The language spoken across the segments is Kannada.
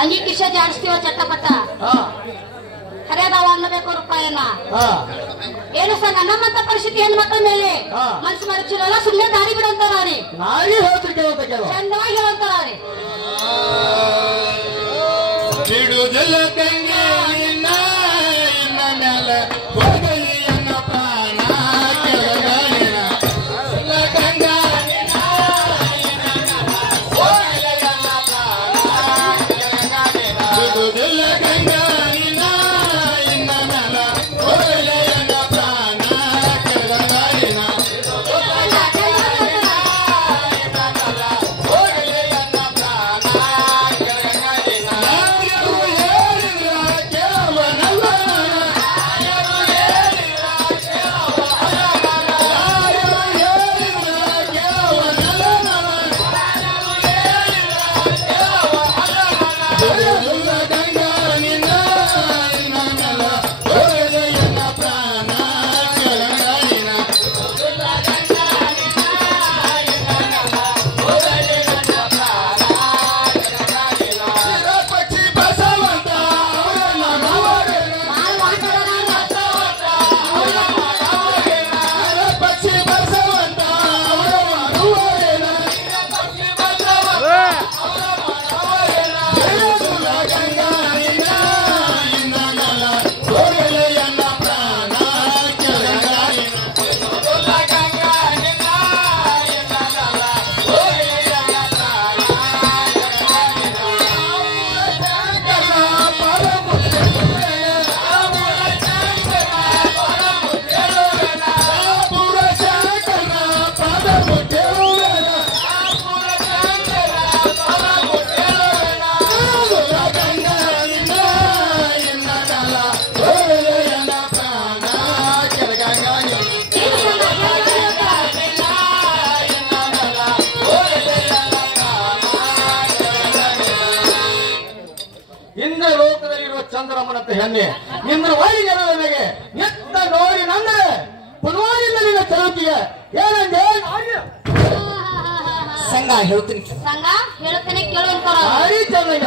ಅಂಗಿ ಕಿಶೆ ಜಾಡಿಸ್ತೀವ ಚಟ್ಟಪಟ್ಟ ಹರಿಯದಾವ ಅನ್ನಬೇಕು ರೂಪಾಯಿನ ಏನು ಸಂಘ ನಮ್ಮಂತ ಪರಿಸ್ಥಿತಿ ಹೆಣ್ಣು ಮಕ್ಕಳ ಮೇಲೆ ಮನಸ್ಸು ಮರಚಿರಲ್ಲ ಸುಮ್ಮನೆ ದಾರಿ ಬಿಡಂತಾರಿ ಚಂದವಾಗಿ ಹೇಳಂತಾರಿ ಚಂದ್ರಮ್ಮನಂತ ಹೆಣ್ಣೆ ನಿನ್ನ ವಾರಿ ನನಗೆ ಎತ್ತ ನೋಡಿ ನನ್ನ ಪುನವಾರಿಲ್ಲ ನಿನ್ನ ಚಲೋತಿಗೆ ಏನಂದೆ ಸಂಘ ಹೇಳ್ತೀನಿ ಸಂಘ ಹೇಳ್ತೇನೆ ಕೇಳುವಂತಾರ ಭಾರಿ ಚೆನ್ನಾಗ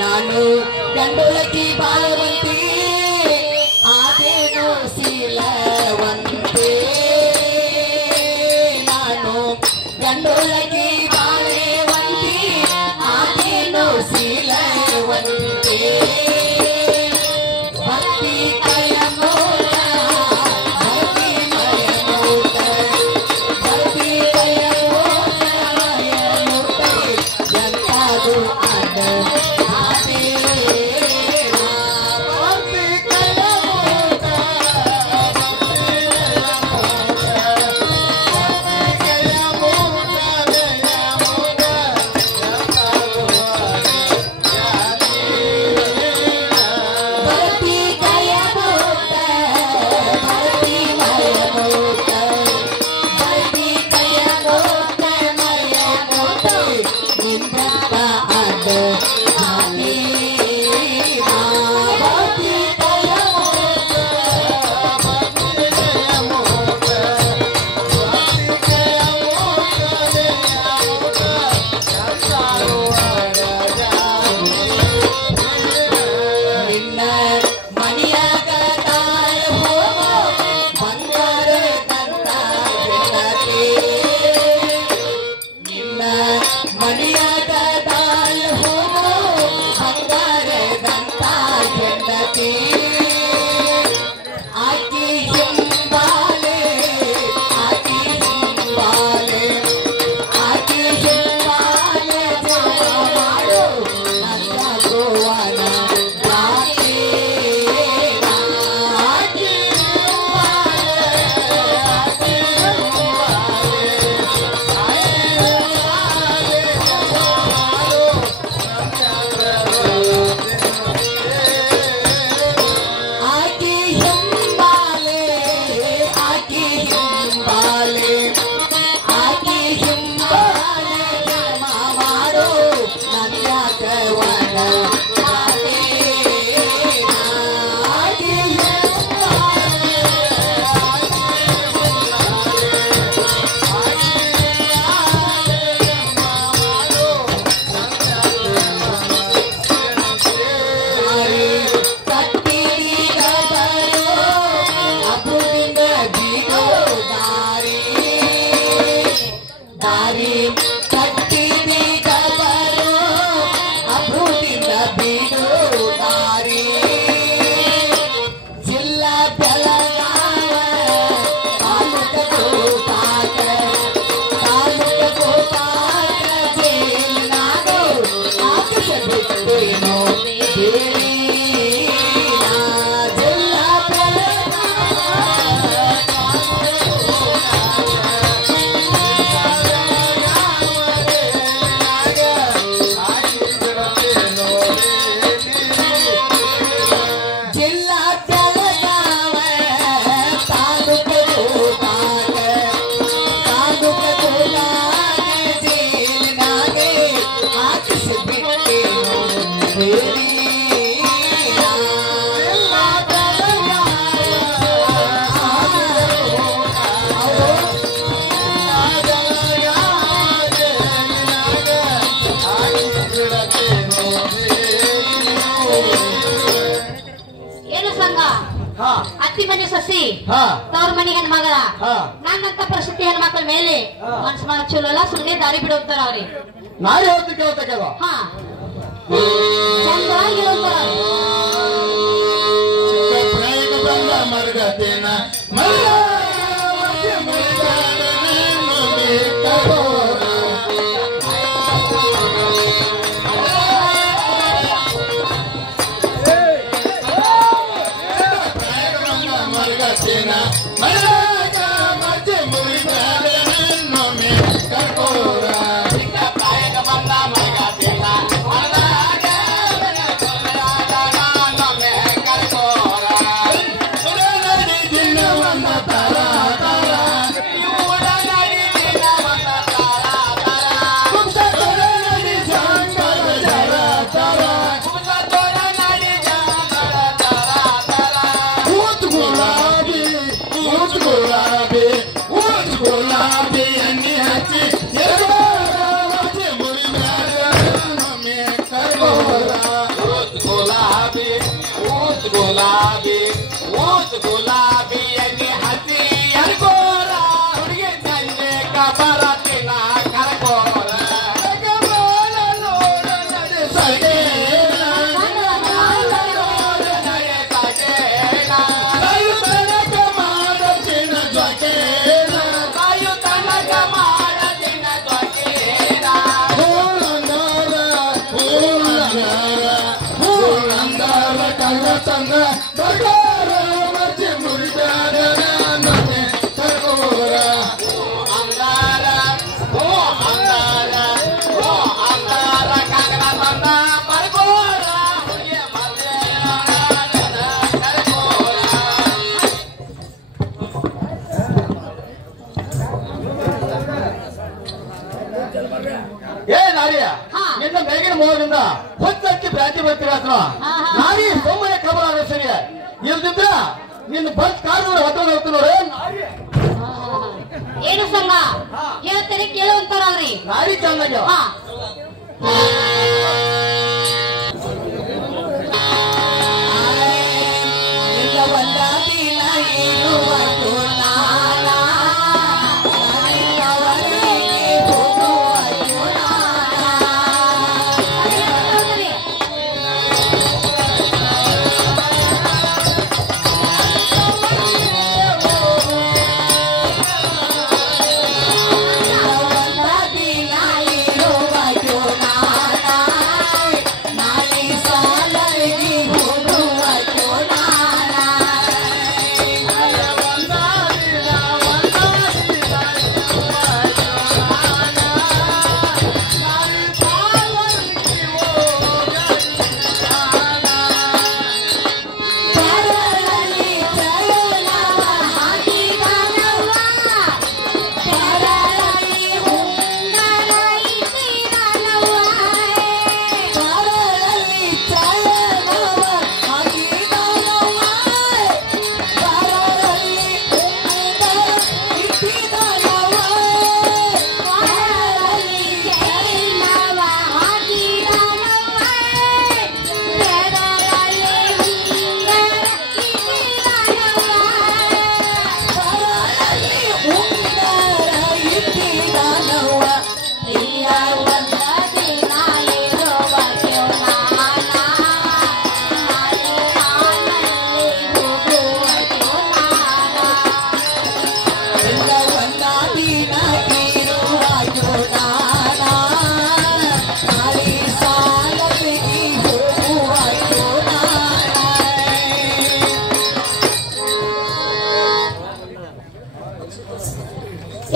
ನಾನು ಗಂಡೊಳಗಿ ಬಾಳವಂತೆ ಆದೇನೋ ಶೀಲವಂತೆ ನಾನು ಗಂಡೊಳಗಿ ಬಾಳೆವಂತೆ ಆದೇನೋ ಶೀಲವಂತೆ ಭಕ್ತಿ ಕಯ ಮೋಟ ಭಕ್ತಿ ಮಯ ಮೋಟ ಭಕ್ತಿ ಕಯ ಮೋಟ ಮಯ ಮೋಟ ಎಂತಾದು ಆದ ಅತ್ತಿ ಮನೆ ಸಸಿ ತವ್ರ ಮನೆ ಹೆಣ್ಮಗಳ ನನ್ನಂತ ಪರಿಸ್ಥಿತಿ ಹೆಣ್ಮಕ್ಳ ಮೇಲೆ ಮನ್ಸ್ ಮಾಡ ಚಲೋ ಅಲ್ಲ, ಸುಮ್ಮನೆ ದಾರಿ ಬಿಡೋಗ್ತಾರ ಅವ್ರಿಗೆ. ನಾಳೆ ಹೊತ್ತು ಕೇಳ್ತಕ್ಕ ಹಾ ಚಂದಾಗಿ ಹೇಳ್ತಾರ ಮರ್ಗತೇನ ನಿನ್ನ ಬೇಗಿನ ಮೋಹದಿಂದ ಹೊತ್ತಕ್ಕೆ ಭ್ರಾಂತಿ ಬರ್ತಿರ ನಾರಿ ಸೋಮನೆ ಖಬರ ಸರಿಯ ಇಲ್ದಿದ್ರ ನಿನ್ನ ಬಸ್ ಕಾರ್ ಹೊತ್ತ ಹೋಗ್ತು ನೋಡ್ರೆ. ಏನು ಸಂಘ ಹೇಳ್ತಾರೆ ಕೇಳುವಂತಾರ ಅವ್ರಿ ನಾರಿ ಚಂದಾಗ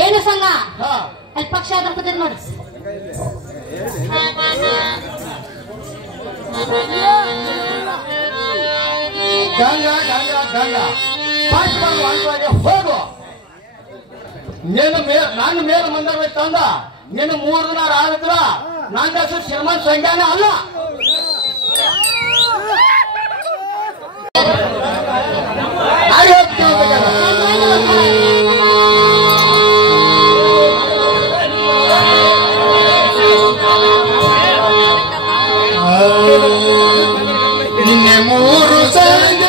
ಏನು ಸಂಘ ಅಲ್ಲಿ ಪಕ್ಷ ಕೂತಿದ್ ನೋಡಿ. ಗಂಗಾ ಗಂಗಾ ಗಂಗಾ ಹೋಗು ನನ್ನ ಮೇಲೆ ಮಂದಿರ ತಂದ ನಿನ್ನ 3 ದಿನ ಆದ್ರ ನನ್ನ ಹೆಸರು ಶ್ರೀಮಂತ ಸಂಘಾನ ಅಲ್ಲ. ನಿನ್ನೆ 3 ಸಂಜೆ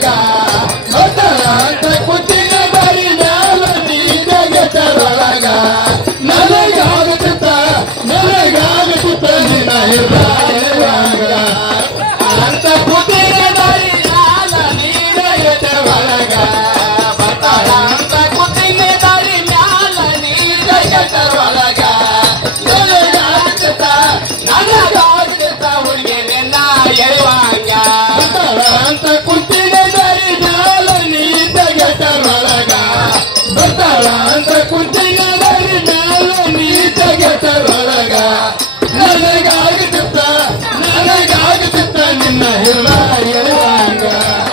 ಒಳಗ ಬತ್ತಳ ಅಂತ ಕುತ್ತಿನ ಬರಿ ಮ್ಯಾಲ ನೀ ಜಗತ್ತರೊಳಗ ನನಗಾಗುತ್ತ ನಿನ್ನ ಹೃದಯವಾಗ ಅಂತ ಕುತ್ತಿನ ಬರಿ ಮ್ಯಾಲ ನೀ ಜಗತ್ತರೊಳಗ ಬತ್ತಳ ಅಂತ ಕುತ್ತಿನ ಬರಿ ಮ್ಯಾಲ ನೀ ಜಗತ್ತರೊಳಗ ನನಗಾಗುತ್ತ ಹುಡುಗಿ ನಿನ್ನ ಎಳುವಾಗ ಅಂತ ಕುತ್ತಿನ ಬರಿ ಮ್ಯಾಲ ನೀ ಜಗತ್ತರೊಳಗ ಬತ್ತಳ ಅಂತ ಕುತ್ತಿನ ಬರಿ ಮ್ಯಾಲ ನೀ ಜಗತ್ತರೊಳಗ ನನಗಾಗುತ್ತ ನಿನ್ನ ಹೃದಯ ಎಳುವಾಗ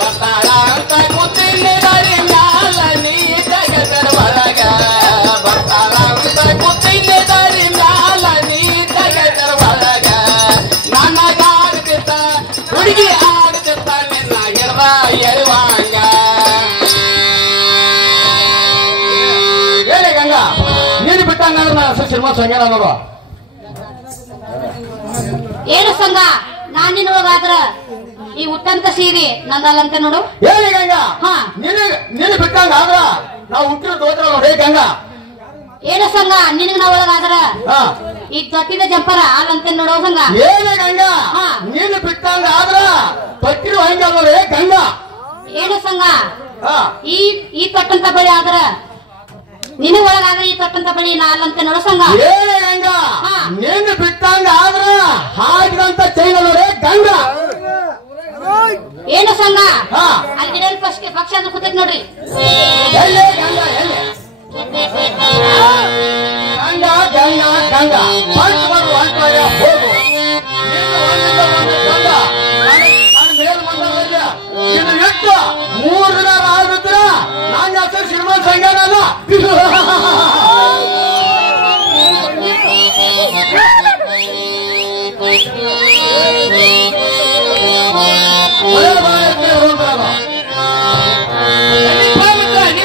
ಬತ್ತಳ ಅಂತ ಕುತ್ತಿನ ಬರಿ ಮ್ಯಾಲ ನೀ ಜಗತ್ತರೊಳಗ ಬತ್ತಳ ಅಂತ ಕುತ್ತಿನ ಬರಿ ಮ್ಯಾಲ ನೀ ಜಗತ್ತರೊಳಗ ನನಗಾಗುತ್ತ ಹುಡುಗಿ ಆಗುತ್ತ ನಿನ್ನ ಹೃದಯ ಎಳುವಾಗ ಹೇಳಿ ಗಂಗಾ ನೀನು ಬಿಟ್ಟಂಗಾದ್ರೆ ನಾನು ಸಿನಿಮಾ ಸಂಗೇನ ನೋಡುವ ಏನು ಸಂಘ ನಾನ್ ನಿನ್ನೊಳಗಾದ್ರ ಈ ಉಟ್ಟಂತ ಸೀರೆ ನಂದಲ್ಲಂತ ನೋಡು. ಹೇಳಿ ಗಂಗಾ ಹಾ ನೀನು ಬಿಟ್ಟಂಗಾದ್ರ ನಾವು ಹುಟ್ಟಿನ ದೋತ್ರ ನೋಡಿ ಗಂಗಾ ಏನು ಸಂಘ ನಿನಗ ನಾ ಒಳಗಾದ್ರ ಹಾ ಈ ತೊಟ್ಟಿದ ಜಂಪರ ಅಲ್ಲಂತ ನೋಡೋ ಸಂಘ. ಹೇಳಿ ಗಂಗಾ ಹಾ. ನೀನು ಬಿಟ್ಟಂಗಾದ್ರ ತೊಟ್ಟಿರು ಹಂಗ ನೋಡಿ ಗಂಗಾ ಏನು ಸಂಘ ಹಾ ಈ ತೊಟ್ಟಂತ ಬಳಿ ಆದ್ರ ನಿನಗ ಒಳಗಾದ್ರ ಈ ತೊಟ್ಟಂತ ಬಳಿ ನಾ ಅಲ್ಲಂತ ನೋಡೋ ಸಂಘ. ಹೇಳಿ ಗಂಗಾ ಹಾ. ನೀನು ಬಿಟ್ಟಂಗಾದ್ರ ಹಾಕಿದಂತ ಚೈನ ನೋಡಿ ಗಂಗಾ ಏನು ಸಂಘ ಹಾ ಅಲ್ಲಿ ಪಕ್ಷ ಅದು ಕೂತೈತಿ ನೋಡ್ರಿ. ಎಲ್ಲಿ ಗಂಗಾ ಎಲ್ಲಿ ಗಂಗಾ ಗಂಗಾ ಗಂಗಾ ಪಂಚ ಬರು ಅಂತಾಯ ಹೋಗು ನೀನು ಒಂದಿಲ್ಲ ಒಂದು ಗಂಗಾ ನಾನು ಮೇಲ್ ಬಂದ ನೀನು ಎಷ್ಟು 3 ದಿನ ಆಗುತ್ತರ ನಾನು ಜಾಸ್ತಿ ಸಿನಿಮಾ ಸಂಘನಲ್ಲ ನೀವು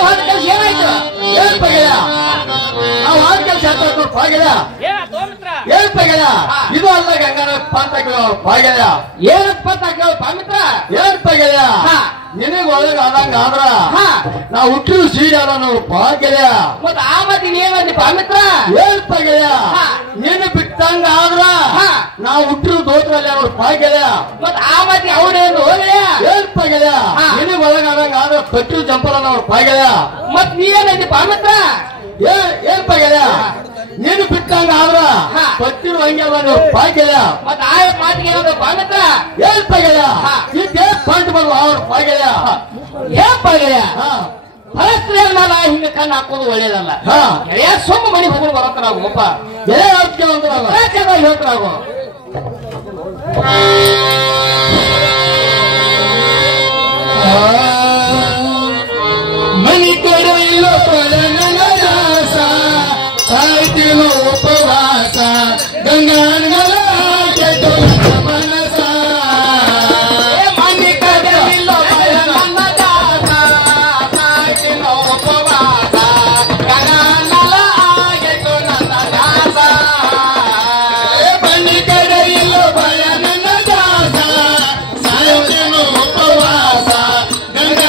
ಹೋದ ಕೆಲಸ ಏನಾಯ್ತು ಏನ್ ಪಗೆಯ ನಾವು ಆದ ಕೆಲಸ ಪಾಗೆಯ ಏನ್ ಪಗೆಯ ಇದು ಅಲ್ಲ ಗಂಗನ ಪಾಂತಕ್ಕೆ ಪಾಗೆಯ ಏನಪ್ಪ ಪಾಮಿತ್ರ ಏನ್ ಪಗೆಯ ನಿನಗ ಒಳಗ ಆದಂಗ ಆದ್ರ ನಾವು ಹುಟ್ಟಿದ ಸೀಡಲ್ಲ ನಾವು ಪಾಗೆಯ ಮತ್ತ ಆ ಮತಿ ನೀವಂದಿ ಪಾಮಿತ್ರ ಏನ್ ಪಗೆಯ ನೀನು ಬಿಟ್ಟಂಗ ಆದ್ರ ನಾವು ಹುಟ್ಟಿದ ದೋತ್ರದಲ್ಲಿ ಅವ್ರು ಪಾಗೆಯ ಮತ್ತ ಆ ಮತಿ ಅವ್ರೇನು ಹೋಗಯ ಏನ್ ಪಗೆಯ ನಿನಗ ಒಳಗ ಆದಂಗ ಆದ್ರ ಪೆಟ್ರೋಲ್ ಜಂಪಲ್ಲ ಅವ್ರು ಪಾಗೆಯ ಮತ್ ನೀವೇನಂದಿ ಪಾಮಿತ್ರ ಏನ್ ಪಗೆಯ ನೀನು ಬಿಟ್ಟಂಗ ಆದ್ರ ಪಟ್ಟಿರು ಹಂಗೆಲ್ಲ ನೀವು ಪಾಗೆಯ ಮತ್ತ ಆ ಮಾತಿಗೆ ಏನಾದ್ರು ಪಾಮಿತ್ರ ಏನ್ ಪಗೆಯ ಇದೇ ಪಂಟ್ ಬರುವ ಅವ್ರ ಪಾಗೆಯ ಏನ್ ಪಗೆಯ ಫಲಸ್ತ್ರೀಯಲ್ಲ ಹಿಂಗ ಕಣ್ಣು ಹಾಕೋದು ಒಳ್ಳೇದಲ್ಲ. ಸೊಮ್ಮ ಮನೆ ಹೋಗಿ ಬರತ್ತಾರ ಒಬ್ಬ ಹೇಳ್ತಾರ ಮನಿ ಕಡೆ ಇಲ್ಲೋ ಪರನದಾಸ ಸಾಯ್ತಿನೋ ಉಪವಾಸ ಗಂಗಾನಗಲ ಕೆಟ್ಟು ಮನಸ ಮನಿ ಕಡೆ ಇಲ್ಲೋ ಪರನದಾಸ ಸಾಯ್ತಿನೋ ಉಪವಾಸ ಗಂಗಾನಗಲ ಕೆಟ್ಟು ನನ್ನ ದಾಸ ಮನಿ ಕಡೆ ಇಲ್ಲೋ ಪರನದಾಸ ಸಾಯ್ತಿನೋ ಉಪವಾಸ ಗಂಗಾನಗಲ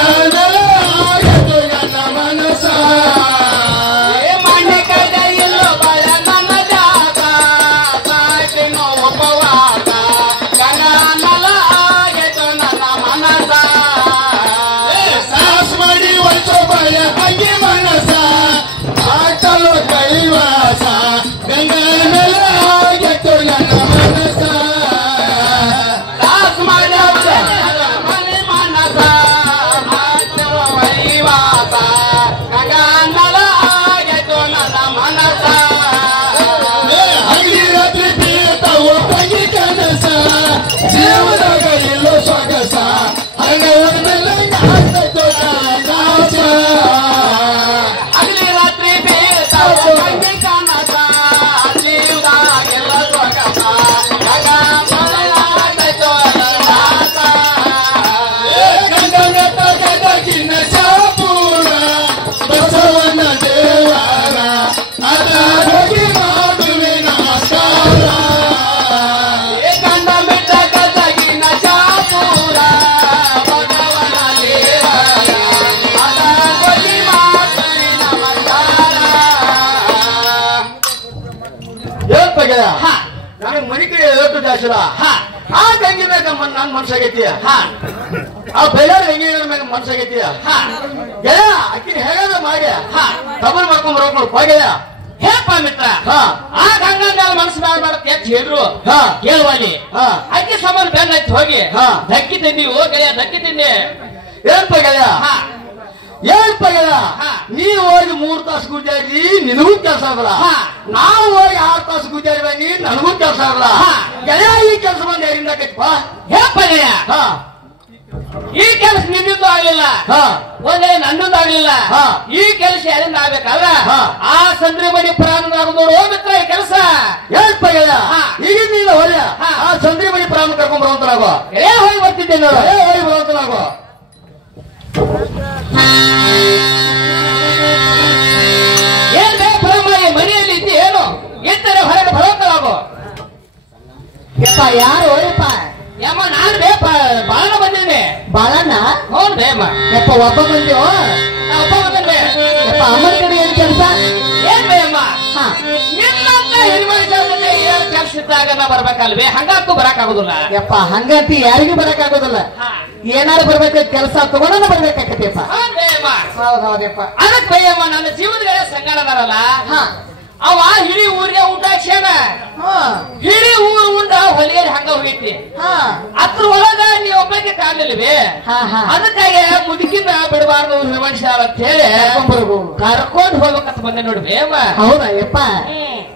ಪೈಗದ ಹಾ ನನಗೆ ಮನಿ ಕಡೆ ಎದೊಟ್ಟು ಜಾಸ್ತಿಲ್ಲ ಹಾ ಆ ಗಂಗಿ ಮ್ಯಾಗ ನನ್ ಮನ್ಸಾಗೈತಿ ಹಾ ಆ ಬೈಲಾರ ಗಂಗಿ ಮ್ಯಾಗ ಮನ್ಸಾಗೈತಿ ಹಾ ಗೆಳೆಯ ಅಕ್ಕಿನ ಹೇಗಾದ ಮಾಡಿ ಹಾ ಕಬರ್ ಮಾಡ್ಕೊಂಡ್ ಬರೋಕ್ ಪೈಗದ ಹೇಪ್ಪ ಮಿತ್ರ ಹಾ ಆ ಗಂಗಾ ಮನಸ್ಸು ಮಾಡ್ಬಾರತ್ ಎತ್ ಹೇಳಿದ್ರು ಹಾ ಕೇಳುವಲ್ಲಿ ಹಾ ಅಕ್ಕಿ ಸಾಮಾನು ಬೆನ್ನ ಹಚ್ಚಿ ಹೋಗಿ ಹಾ ಧಕ್ಕಿ ತಿಂದಿ ಓ ಗೆಳೆಯ ಧಕ್ಕಿ ತಿಂದಿ ಏನ್ ಪೈಗದ ಹಾ ಏನ್ ಪೈಗದ ಹಾ. ನೀವ್ ಹೋಗಿ 3 ತಾಸು ಗುದ್ದಾಡಿ ನಿನಗೂ ಕೆಲಸ ಆಗಲ್ಲ ಹಾ. ನಾವು ಹೋಗಿ 6 ತಾಸು ಗುದ್ದಾಡಿ ಬನ್ನಿ ನನಗೂ ಕೆಲಸ ಆಗಲ್ಲ ಹಾ. ಗೆಳೆಯ ಈ ಕೆಲಸ ಬಂದ ಯಾರಿಂದ ಆಕೈತಿಪ್ಪ ಹೇಪ್ಪ ಗೆಳೆಯ ಹಾ ಈ ಕೆಲಸ ನಿನ್ನದು ಆಗ್ಲಿಲ್ಲ ಹಾ ಒಂದೇ ನನ್ನದು ಆಗ್ಲಿಲ್ಲ ಹಾ. ಈ ಕೆಲಸ ಯಾರಿಂದ ಆಗ್ಬೇಕಾದ್ರ ಹಾ. ಆ ಸಂದ್ರಿ ಮನಿ ಪ್ರಾರಂಭ ನೋಡು ಮಿತ್ರ ಈ ಕೆಲಸ ಏನ್ ಪೈಗದ ಹಾ. ಈಗಿನ ಹೊರ ಹಾ. ಆ ಚಂದ್ರಿ ಮಣಿ ಪ್ರಾಣ ಕರ್ಕೊಂಡ್ ಬರುವಂತನಾಗೋ ಏನ್ ಹೋಗಿ ಬರ್ತಿದ್ದೆ ನೋಡು ಹೋಗಿ ಬರುವಂತನಾಗೋ ಏನ್ ಬೇ ಬ್ರಹ್ಮ ಈ ಮನೆಯಲ್ಲಿ ಇದ್ದಿ ಏನು ಇದ್ದರೆ ಹೊರಗೆ ಬರೋಕಲಾಗೋ ಯಪ್ಪ ಯಾರು ಯಪ್ಪ ಯಮ್ಮ ನಾನು ಬೇ ಬಾಳ ಬಂದಿದ್ದೆ ಬಾಳಣ್ಣ ಹೌದು ಬೇಮ್ಮ ಯಪ್ಪ ಒಬ್ಬ ಬಂದೆವು ನಾ ಒಬ್ಬ ಬಂದೆ ಯಪ್ಪ ಅಮ್ಮನ ಕಡೆ ಏನ್ ಕೆಲಸ ಏನ್ ಬೇಯಮ್ಮ ಹಾ ನಿನ್ನಂತ ಹಿರಿಮನುಷ್ಯ ಜೊತೆ ಏನ್ ಕೆಲಸ ಇದ್ದಾಗ ನಾ ಬರ್ಬೇಕಲ್ವೇ ಹಂಗಾಕು ಬರಕ್ ಆಗುದಿಲ್ಲ ಯಪ್ಪ ಹಂಗಂತಿ ಯಾರಿಗೂ ಬರಕ್ ಆಗೋದಿಲ್ಲ ಹಾ. ಏನಾರು ಬರ್ಬೇಕ ಕೆಲಸ ತಗೊಂಡ ಬರ್ಬೇಕಾಕತಿಯಪ್ಪ ಹೌದ್ ಬೇಯಮ್ಮ ಹೌದ್ ಹೌದಪ್ಪ ಅದಕ್ ಬೇಯಮ್ಮ ನನ್ನ ಜೀವನಗಳ ಸಂಗಡದಾರಲ್ಲ ಹಾ ಅವ ಹಿಡಿ ಊರಿಗೆ ಊಟ ಹಾಕ್ಸ್ಯಾನ ಹಾ ಹಿಡಿ ಊರು ಉಂಡ ಹೊಲಿಗೆ ಹಂಗ ಹೋಗೈತಿ ಹಾ ಅದ್ರ ಒಳಗ ನೀ ಒಬ್ಬಕ್ಕೆ ಕಾಣಲಿಲ್ವೇ ಹಾ, ಹಾ. ಅದಕ್ಕಾಗಿ ಮುದುಕಿನ ಬಿಡಬಾರ್ದು ಹಿರಿಮನುಷ್ಯ ಅಂತ ಹೇಳಿ ಕರ್ಕೊಂಡ್ ಹೋಗ್ಬೇಕಂತ ಬಂದೆ ನೋಡಿ ಬೇಯಮ್ಮ ಹೌದಾ ಯಪ್ಪ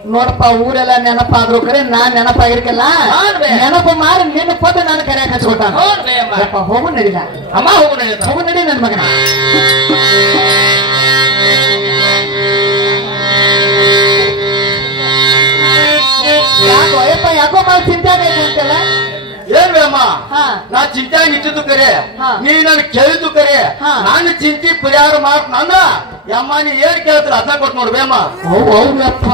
ನೋಡಪ್ಪ ಊರೆಲ್ಲ ನೆನಪಾದ್ರು ಕರೆ ನಾನ್ ನೆನಪಾಗಿರ್ಕಲ್ಲ ಹೌದ್ ಬೇ. ನೆನಪು ಮಾಡಿ ನೆನಪಟ್ಟು ನಾನು ಕರೆಯಕ್ ಹಚ್ಕೊಟ್ಟಾನ ಹೌದ್ ಬೇಯಮ್ಮ ಯಪ್ಪ ಹೋಗು ನಡಿಲ ಅಮ್ಮ ಹೋಗು ನಡೆಯುತ್ತ ಹೋಗು ನಡಿ ನನ್ ಮಗನ ಯಾಕೋ ಯಪ್ಪ ಯಾಕೋ ಮಾಡಿ ಚಿಂತೆ ಆಗೈತೆ ಅಂತಲ್ಲ ಏನ್ ಬೇಮ್ಮ ಹಾ ನಾ ಚಿಂತೆ ಇಟ್ಟಿದ್ದು ಕರೆ ಹಾ. ನೀ ನನ್ ಕೇಳಿದ್ದು ಕರೆ ಹಾ. ನಾನು ಚಿಂತೆ ಪರಿಹಾರ ಮಾಡ್ ನಂದ ಯಮ್ಮ ನೀ ಏನ್ ಕೇಳ್ತೀರ ಅದನ್ನ ಕೊಟ್ಟು ನೋಡು ಬೇಮ್ಮ ಹೌದಪ್ಪ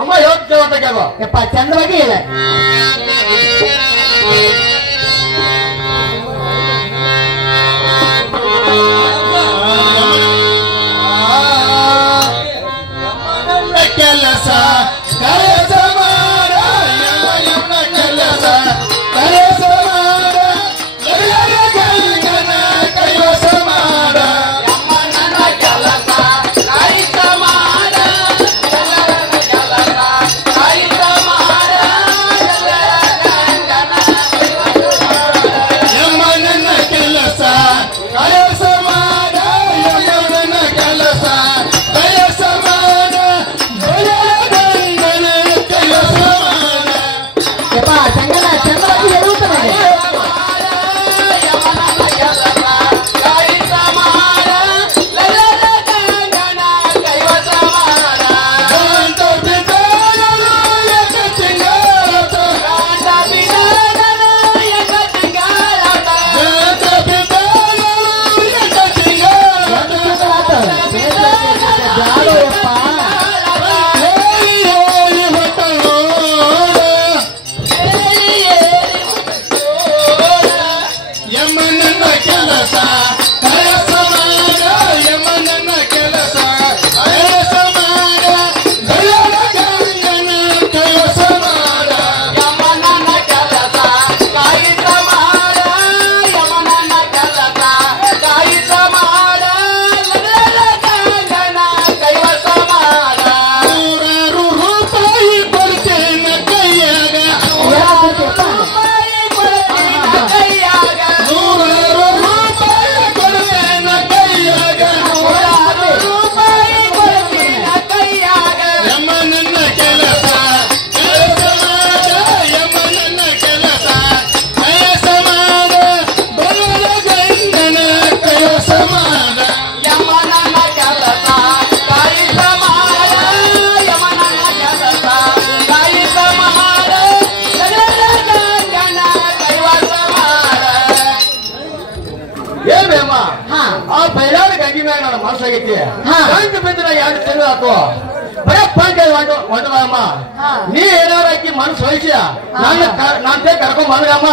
ಅಮ್ಮ ಹೇಳ್ತೇವ ಅಂತ ಕೇಳೋ ಯಪ್ಪ ಚಂದವಾಗಿ ಇಲ್ಲ ಕೆಲಸ ಕೆಲಸ ಮಾಡ ಕೆಲಸ ಕೆಲಸ ಮಾಡ ಕೈವಸ ಮಾಡ ಯಮ್ಮನ ಕೆಲಸ ಕೈವಸ ಮಾಡ ಯಮ್ಮನ ಕೆಲಸ ಕೈವಸ ಮಾಡ ಗಂಗನ ಕೈವಸ ಮಾಡ ಯಪ್ಪ ಚಂಗನ ಚಂದವಾಗಿ ಹೇಳುತ್ತಾನೆ ಯಮನನ ಕೆಲಸ ಕೈವಸ ಮಾಡ ಯಮನನ ಕೆಲಸ ಕೈವಸ ಮಾಡ ಗಂಗನ ಕೈವಸ ಮಾಡ ನೂರಾರು ರೂಪಾಯಿ ಕೊಡ್ತೇನ ಕೈಯಾಗ ನೂರಾರು ರೂಪಾಯಿ ಕೊಡ್ತೇನ ಕೈಯಾಗ ಯಮನನ್ನ ಕೆಲಸ ಕೆಲಸ ಮಾಡ ಯಮನನ್ನ ಕೆಲಸ ಕೈವಸ ಮಾಡ ಬಲದ ಗಂಗನ ಕೈವಸ ಮಾಡ ಏನ್ ಬೇಮ್ಮ ಹಾ ಆ ಬೈಲಾದ ಗಂಗಿ ಮ್ಯಾಗ ನನ್ನ ಮನಸ್ಸಾಗೈತಿ ಹಾ. ಗಂಟು ಬಿದ್ದ 2 ತಿಂಗಳು ಆತು ಬರೇ ಪಂಚಾಯತ್ ಹೊಂಟದಮ್ಮ ಹಾ. ನೀ ಏನಾರ ಆಕಿ ಮನಸ್ಸು ವಹಿಸಿಯ ನಾನು ಕರ್ಕೊಂಡ್ ಬಂದ್ರಮ್ಮ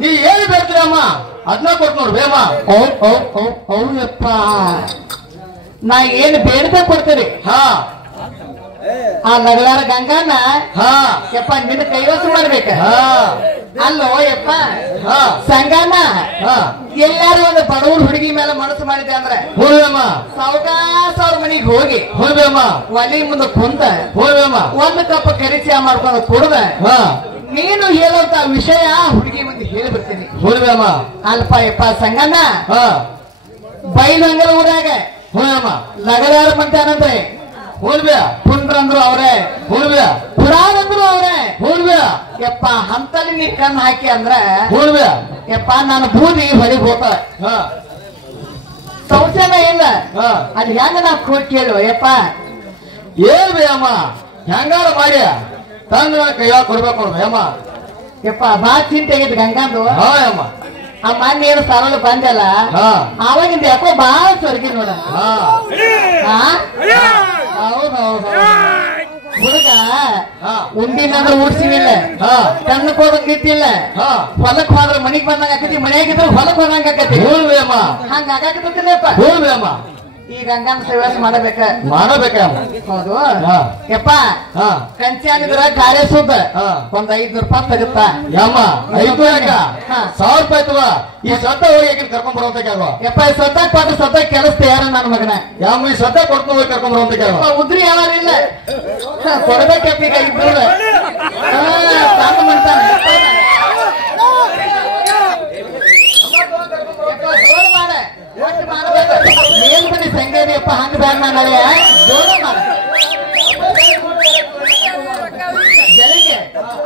ನೀ ಏನ್ ಬೇಡ್ತೀರಮ್ಮ ಅದನ್ನ ಕೊಟ್ಟು ನೋಡು ಬೇಮ್ಮ ಹೌದಪ್ಪ ನಾ ಏನ್ ಬೇಡದೆ ಕೊಡ್ತೇನೆ ಹಾ ಆ ಲಗಳಾರ ಗಂಗಾನ ಹಾ ಯಪ್ಪ ನಿನ್ನ ಕೈವಸ ಮಾಡ್ಬೇಕ ಹಾ ಅಲ್ಲೋ ಯಪ್ಪ ಹಾ ಸಂಗಾನ ಹಾ ಎಲ್ಲಾರು ಒಂದು ಬಡವ್ರ ಹುಡುಗಿ ಮೇಲೆ ಮನಸ್ಸು ಮಾಡಿದೆ ಅಂದ್ರೆ ಹೋಗ್ಬೇಮ್ಮ ಸಾವಕಾಶ ಅವ್ರ ಮನಿಗೆ ಹೋಗಿ ಹೋಗ್ಬೇಮ್ಮ ಒಲಿ ಮುಂದೆ ಕುಂತ ಹೋಗ್ಬೇಮ್ಮ ಒಂದು ಕಪ್ಪ ಕರಿಚಾ ಮಾಡ್ಕೊಂಡು ಕುಡ್ದ ಹಾ ನೀನು ಹೇಳುವಂತ ವಿಷಯ ಹುಡುಗಿ ಮುಂದೆ ಹೇಳಿಬಿಡ್ತೀನಿ ಹೋಗ್ಬೇಮ್ಮ ಅಲ್ಪ ಯಪ್ಪ ಸಂಗಣ್ಣ ಹಾ ಬೈಲಂಗಲ ಊರಾಗ ಹೋಗ್ಬೇಮ್ಮ ಲಗದಾರ ಮಂತಾನಂದ್ರೆ ಹೋಗ್ಬ್ಯಾ ಪುಂಡ್ರಂದ್ರು ಅವ್ರೆ ಹೋಗ್ಬ್ಯಾ ಪುರಾಣಂದ್ರು ಅವ್ರೆ ಹೋಗ್ಬ್ಯಾ ಯಪ್ಪ ಹಂತಲ್ಲಿ ನೀ ಕಣ್ಣು ಹಾಕಿ ಅಂದ್ರ ಹೋಗ್ಬ್ಯಾ ಯಪ್ಪ ನಾನು ಬೂದಿ ಹೊರಗೆ ಹೋತ ಹಾ ಶೌಚಾಲಯ ಇಲ್ಲ ಹಾ ಅಲ್ಲಿ ಹೆಂಗ ನಾ ಕೂತ್ ಕೇಳು ಯಪ್ಪ ಹೇಳ್ಬೇಯಮ್ಮ ಹೆಂಗಾರ ಮಾಡಿ ತಂದು ನನ್ನ ಕೈಯಾಗ ಕೊಡ್ಬೇಕು ಅಮ್ಮ ಯಪ್ಪ ಬಾ ಚಿಂತೆ ಆಗೈತಿ ಗಂಗಾಂದು ಹಾ ಅಮ್ಮ ಆ ಮೊನ್ನೆ ಏನು ಸಾಲಲು ಬಂದಲ್ಲ ಹಾ ಆವಾಗಿಂದ ಯಾಕೋ ಬಾಳ ಸ್ವರ್ಗಿ ನೋಡ ಹಾ ಹೌದೌದು ಹುಡುಗ ಹಾ ಉಂಡಿನಂದ್ರೆ ಉಡ್ಸಿವಿಲ್ಲ ಹಾ ಕಣ್ಣಕ್ ಹೋದಂಗ ನಿಂತಿಲ್ಲ ಹಾ ಹೊಲಕ್ ಹೋದ್ರ ಮನಿಗ್ ಬಂದಂಗ ಆಕತಿ ಮನೆಯಾಗಿದ್ರೆ ಹೊಲಕ್ ಹೋದಂಗ ಆಕತಿ ಹೋಗ್ಬೇಯಮ್ಮ ಹಂಗ ಆಗಾಕತ್ತಿಲ್ಲಪ್ಪ ಹೋಗ್ಬೇಯಮ್ಮ ಈ ಗಂಗಾನ ಸೇವೆ ಮಾಡಬೇಕ ಮಾಡಬೇಕಮ್ಮ ಹೌದು ಹಾ ಯಪ್ಪ ಹಾ ಕಂಚಾನಿದ್ರ ಕಾರ್ಯ ಸುದ್ದ ಹಾ ಒಂದ್ 500 ರೂಪಾಯಿ ತಗುತ್ತ ಯಮ್ಮ 500 ಹಾ. 1000 ರೂಪಾಯಿ ತಗೋ ಈ ಸತ್ತ ಹೋಗಿ ಕರ್ಕೊಂಡ್ ಬರುವಂತ ಕೇಳುವ ಯಪ್ಪ ಸದ್ದ ಕೊಟ್ಟು ಸದ್ದ ಕೆಲಸ ಯಾರ ನನ್ನ ಮಗನ ಯಮ್ಮ ಈ ಸತ್ತ ಕೊಡ್ತು ಹೋಗಿ ಕರ್ಕೊಂಡ್ ಬರುವಂತ ಕೇಳುವ ಯಪ್ಪ ಉದ್ರಿ ಯಾವಾರಿಲ್ಲ ಕೊಡ್ಬೇಕಪ್ಪ ಈಗ ಇಬ್ಬರು ತಾನು ಮಾಡ್ತಾನೆ ಜೋರ್ ಮಾಡ ಒಟ್ಟು ಮಾಡ್ಬೇಕು ಏನ್ ಬನ್ನಿ ಸಂಗೇರಿಯಪ್ಪ ಹಂಗ ಬ್ಯಾಗ್ ಮಾಡಿ ಜೋರ ಮಾಡ ಬೆಳಿಗ್ಗೆ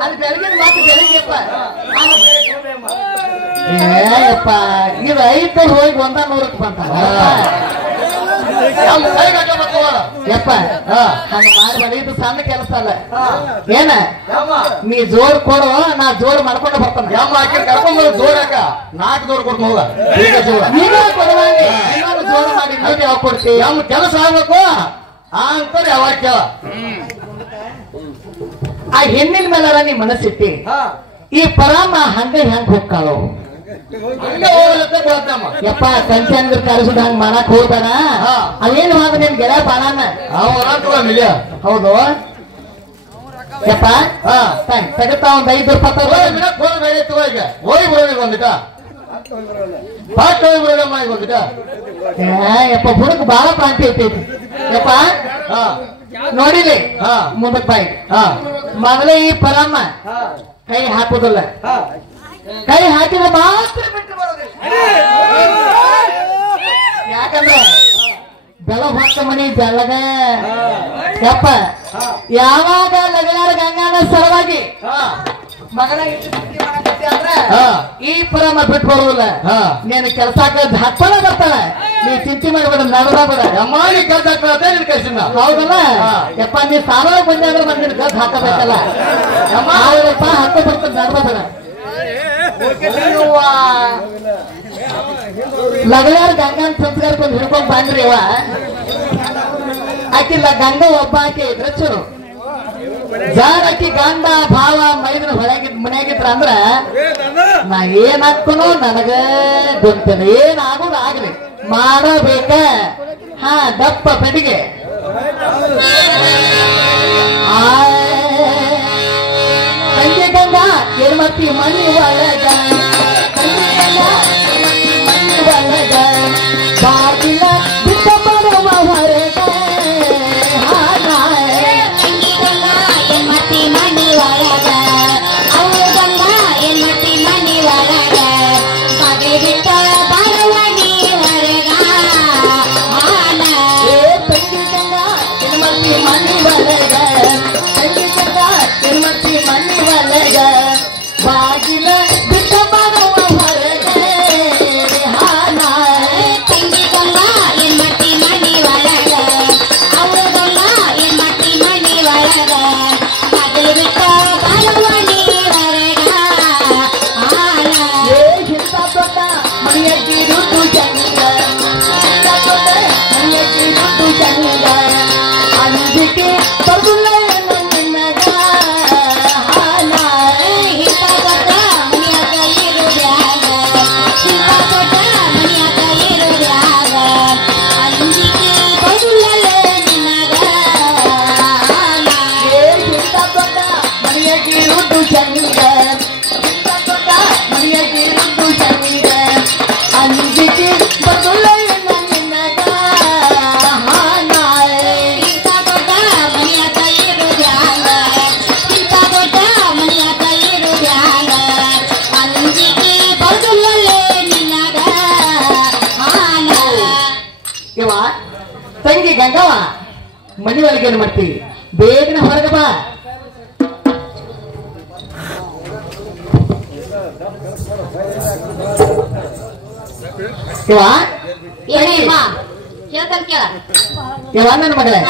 ಅದು ಬೆಳಗ್ಗೆ ಮಾತು ಬೆಳಿಗ್ಗೆಪ್ಪ ಏಯಪ್ಪ ಇದು 500 ಹೋಗಿ 100ಕ್ಕೆ ಬಂತ ಯಪ್ಪ ಹಂಗ ಮಾಡ್ಬೇಡ ಇದು ಸಣ್ಣ ಕೆಲಸ ಅಲ್ಲ ಏನ ನೀ ಜೋರ್ ಕೊಡು ನಾ ಜೋರ್ ಮಾಡ್ಕೊಂಡು ಬರ್ತಾನೆ ಯಮ್ಮ ಆಕಿ ಕರ್ಕೊಂಡ್ ಬರೋದು ದೂರಕ್ಕ 4 ದೂರ ಕೊಡ್ತು ಹೋಗ ನೀನ ಕೊಡುವಂಗೆ ಇನ್ನೊಂದು ಜೋರ್ ಮಾಡಿ ನೋಡಿ ಯಾವಾಗ ಕೊಡ್ತೀವಿ ಯಮ್ಮ ಕೆಲಸ ಆಗ್ಬೇಕು ಆ ಅಂತಾರೆ ಯಾವಾಗ ಕೇಳ ಆ ಹೆಣ್ಣಿನ ಮೇಲಾರ ನೀ ಮನಸ್ಸಿಟ್ಟಿ ಈ ಪರಾಮ ಹಂಗೆ ಹೆಂಗ್ ಹೋಗ್ಕಾಳು ಹಂಗೆ ಹೋಗ್ಲತ್ತೆ ಬೀಳತ್ತಮ್ಮ ಯಪ್ಪ ಕಂಚಂದ್ರ ಕರೆಸುದ ಹಂಗ ಮಾಡಕ್ ಹೋಗ್ಬೇಡ ಅವೇನು ಮಾತ್ರ ನಿನ್ ಗೆಳೆಯ ಬಾಳನ ಅವ ನಿಜ ಹೌದು ಯಪ್ಪ ತೆಗತಾ ಒಂದ್ 5 ರೂಪಾಯಿ ಈಗ ಹೋಗಿ ಬರೋದಿಲ್ಲ ಒಂದಿಟ ಫಾಸ್ಟ್ ಹೋಗಿ ಬರೋದಮ್ಮ ಈಗ ಒಂದಿಟ ಯಪ್ಪ ಹುಡುಗ ಬಾಳ ಪ್ರಾಂತಿ ಐತೈತಿ ಯಪ್ಪ ನೋಡಿಲಿ ಮುಂದಕ್ ಬಾಯಿ ಮೊದಲೇ ಈ ಪರಮ್ಮ ಕೈ ಹಾಕುದಿಲ್ಲ ಕೈ ಹಾಕಿದ್ರೆ ಮಾತ್ರ ಬಿಟ್ಟು ಬರೋದಿಲ್ಲ ಯಾಕಂದ್ರೆ ಬೆಳ ಹೊತ್ತ ಮನಿ ಬೆಳಗ ಯಪ್ಪ ಯಾವಾಗ ಲಗನಾರ ಗಂಗಾನ ಸಲುವಾಗಿ ಮಗನ ಈ ಪರಮ ಬಿಟ್ಟು ಬರೋದಿಲ್ಲ ನೀನು ಕೆಲಸ ಹಾಕ್ತಾಳ ಬರ್ತಾಳ ನೀ ಚಿಂತೆ ಮಾಡಬೇಡ ನಡದ ಬೇಡ ಅಮ್ಮಾಗಿ ಕೆಲಸ ಆಗ್ತದೆ ನಿನ್ ಕಳ್ಸಿನ ಹೌದಲ್ಲ ಯಪ್ಪ ನೀ ಸಾಲ ಬಂದ್ರೆ ಬಂದಿನ ಗದ್ ಹಾಕಬೇಕಲ್ಲ ಯಪ್ಪ ಹಾಕೋ ಬರ್ತದೆ ನಡದ ಬೇಡ ಲಗಲಾರ ಗಂಗಾನ ಸಂಸ್ಕಾರ ಬಂದು ಹಿಡ್ಕೊಂಡ್ ಬಂದ್ರಿ ಅವ ಆಕಿಲ್ಲ ಗಂಗ ಒಬ್ಬ ಆಕೆ ಇದ್ರೆ ಚಲೋ ಜಾರಕಿ ಗಂಡ ಭಾವ ಮೈದನ ಮನೆಯಾಗಿದ್ರ ಅಂದ್ರ ನಾ ಏನ್ ಹಾಕ್ತನೋ ನನಗ ಗೊತ್ತಿಲ್ಲ ಏನಾಗೋದು ಆಗ್ಲಿ ಮಾಡಬೇಕ ಹಾ ದಪ್ಪ ಬೆಡಿಗೆ ಸಂಜೆ ಗಂಗಾ ಎರ್ಮತಿ ಮನಿ ಒಳಗ ಸಂಜೆ ಗಂಗಾ ಎರ್ಮತಿ ಮನಿ ಒಳಗ ಬಾಗಿಲ ಬಿಟ್ಟ ಬರುವ ಹೊರಗ ಬಾಗಿಲ ಬಿಟ್ಟ ಇವ ತಂಗಿ ಗಂಗವ್ವ ಮನಿ ಒಳಗೆ ಏನ್ ಮಾಡ್ತೀವಿ ಬೇಗನೆ ಹೊರಗೆ ಬಾ. ಇವ ಏನಮ್ಮ ಕೇಳ್ತಾನ ಕೇಳ. ಇವ ನನ್ನ ಮಗಳೇ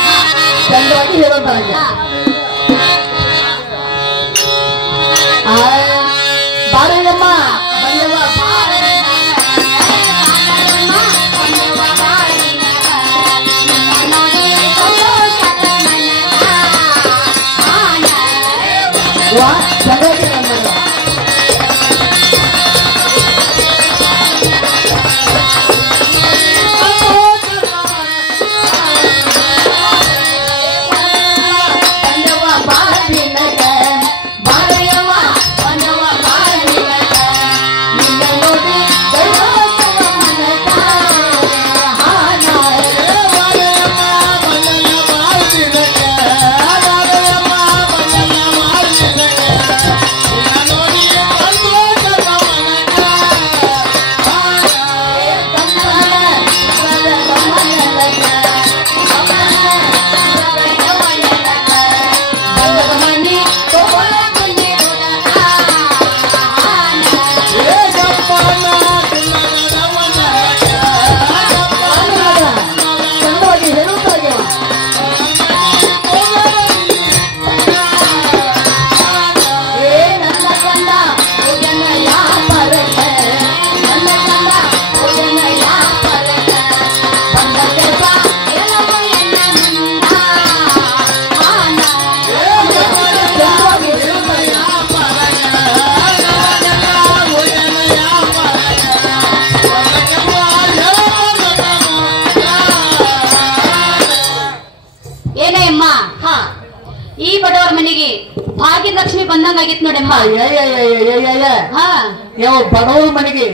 ಚಂದವಾಗಿ ಹೇಳೋಂತ ನಂಗೆ. ಬಾರಯ್ಯಮ್ಮ ಬಂದವ್ವ ಚಂದವಾಗಿ ನನ್ನ ಮಗಳ. ಈ ಬಡವರ ಮನೆಗೆ ಭಾಗ್ಯಲಕ್ಷ್ಮಿ ಬಂದಂಗಾಗಿತ್ತು ನೋಡಮ್ಮ. ಯಾವ ಬಡವರ ಮನೆಗೆ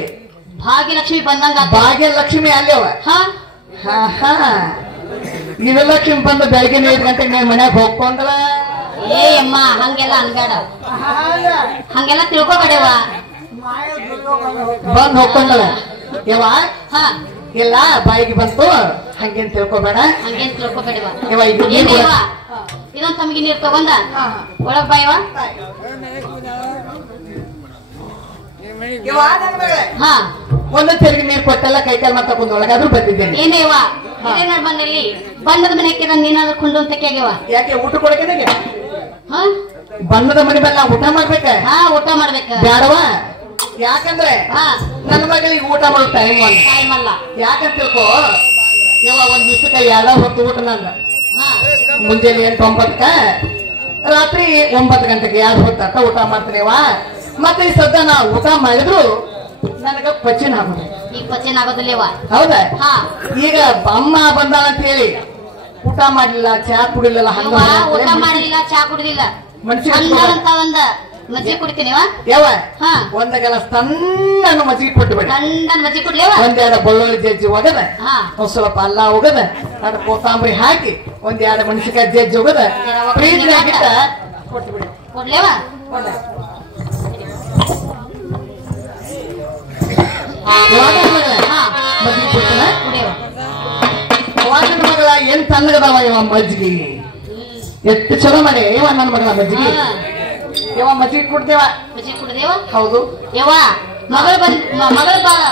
ಭಾಗ್ಯಲಕ್ಷ್ಮಿ ಬಂದಂಗ. ಭಾಗ್ಯಲಕ್ಷ್ಮಿ ಅಲ್ಲವ ಇದು ಲಕ್ಷ್ಮಿ ಬಂದು ಬೆಳಗ್ಗೆ 5 ಗಂಟೆಗೆ ನೀನ್ ಮನ್ಯಾಗ ಹೋಗ್ಕೊಂಡ್ರ. ಏ ಅಮ್ಮ ಹಂಗೆಲ್ಲ ಅನ್ಬೇಡ, ಹಂಗೆಲ್ಲ ತಿಳ್ಕೊಬೇಡವ. ಬಂದ್ ಹೋಗ್ಕೊಂಡಳ ಯವ. ಹಾ ಇಲ್ಲ ಬಾಯಿಗೆ ಬಂತು ಹಂಗೇನ್ ತಿಳ್ಕೊಬೇಡ. ಹಂಗೇನ್ ತಿಳ್ಕೊಬೇಡವ. ಏನೇವ ಇದೊಂದ್ ತಮಗೆ ನೀರ್ ತಗೊಂಡ ಒಳಗ್ ಬಾಯವ. ಹಾ ಒಂದು ತೆರಿಗೆ ನೀರು ಕೊಟ್ಟೆಲ್ಲ ಕೈ ಕಾಲು ಮಾತ್ರ ಕುಂದ ಒಳಗಾದ್ರೂ ಬಂದಿದ್ದೇನೆ. ಏನೇವ ಇದೇ ನಡ್ಬಂದಲ್ಲಿ ಬಣ್ಣದ ಮನೆ ಹಾಕಿದ ನೀನಾದ್ರೂ ಕುಂಡು ಅಂತ ಕೇಗ್ಯವ. ಯಾಕೆ ಊಟ ಕೊಡಕ್ಕೆ ಹಾ ಬಣ್ಣದ ಮನೆ ಮೇಲೆ ನಾವು ಊಟ ಮಾಡ್ಬೇಕ. ಹಾ ಊಟ ಮಾಡ್ಬೇಕ ಬ್ಯಾಡವಾ? ಯಾಕಂದ್ರೆ ಹಾ ನನ್ನ ಮಗಳಿಗೆ ಊಟ ಮಾಡೋ ಟೈಮ್ ಅಲ್ಲ. ಯಾಕಂತ ತಿಳ್ಕೊ ಇವ ಒಂದ್ ದಿವಸಕ್ಕೆ 2 ಹೊತ್ತು ಊಟ ನಂದ. ಹಾ ಮುಂಜಾನೆ 8, 9ಕ್ಕ ರಾತ್ರಿ 9 ಗಂಟೆಗೆ 2 ಹೊತ್ತ ಊಟ ಮಾಡ್ತೀನಿವ. ಮತ್ತೆ ಈ ಸದ್ದ ನಾ ಊಟ ಮಾಡಿದ್ರು ನನಗ ಪಚನ ಆಗುದು. ಈಗ ಪಚನ ಆಗೋದಿಲ್ಲವ. ಹೌದಾ? ಹಾ ಈಗ ಅಮ್ಮ ಬಂದಾಳ ಅಂತ ಹೇಳಿ ಊಟ ಮಾಡ್ಲಿಲ್ಲ, ಚಾ ಕುಡಿಲಿಲ್ಲ, ಹಂಗ ಊಟ ಮಾಡಲಿಲ್ಲ, ಚಾ ಕುಡಿದಿಲ್ಲ, ಅಂತ ಒಂದ ಮಜ್ಜಿಗೆ ಕುಡಿತೀನಿವ. ಯಾವ ಹಾ ಒಂದಗೆಲ್ಲ ಸಣ್ಣ ಮಜ್ಜಿಗೆ ಕೊಟ್ಟು ಬಿಡ. ಸಣ್ಣ ಮಜ್ಜಿಗೆ ಕುಡ್ಲೇವ. 1-2 ಬೆಳ್ಳುಳ್ಳಿ ಜಜ್ಜಿ ಒಗದ, ಹಾ ಒಂದ್ ಸ್ವಲ್ಪ ಅಲ್ಲ ಒಗದ, ಅದ್ರ ಕೊತ್ತಂಬರಿ ಹಾಕಿ 1-2 ಮೆಣಸಿನಕಾಯಿ ಜಜ್ಜಿ ಒಗದ ಪ್ರೀತಿಯಾಗಿಟ್ಟ ಕೊಟ್ಟು ಬಿಡಿ. ಕೊಡ್ಲೇವ. ಮಜ್ಜಿಗೆ ಕೊಡ್ತಾನ ಕುಡಿಯವ. ನನ್ನ ಮಗಳ ಏನ್ ತಣ್ಣಗದಾವ ಇವ ಮಜ್ಜಿಗೆ. ಎಷ್ಟು ಚಲೋ ಮಾಡಿ ಇವ ನನ್ನ ಮಗಳ ಮಜ್ಜಿಗೆ. ಇವ ಮಜ್ಜಿಗೆ ಕೊಡ್ತೇವ. ಮಜ್ಜಿಗೆ ಕುಡ್ದೇವ. ಹೌದು ಯವ್ವ ಮಗಳು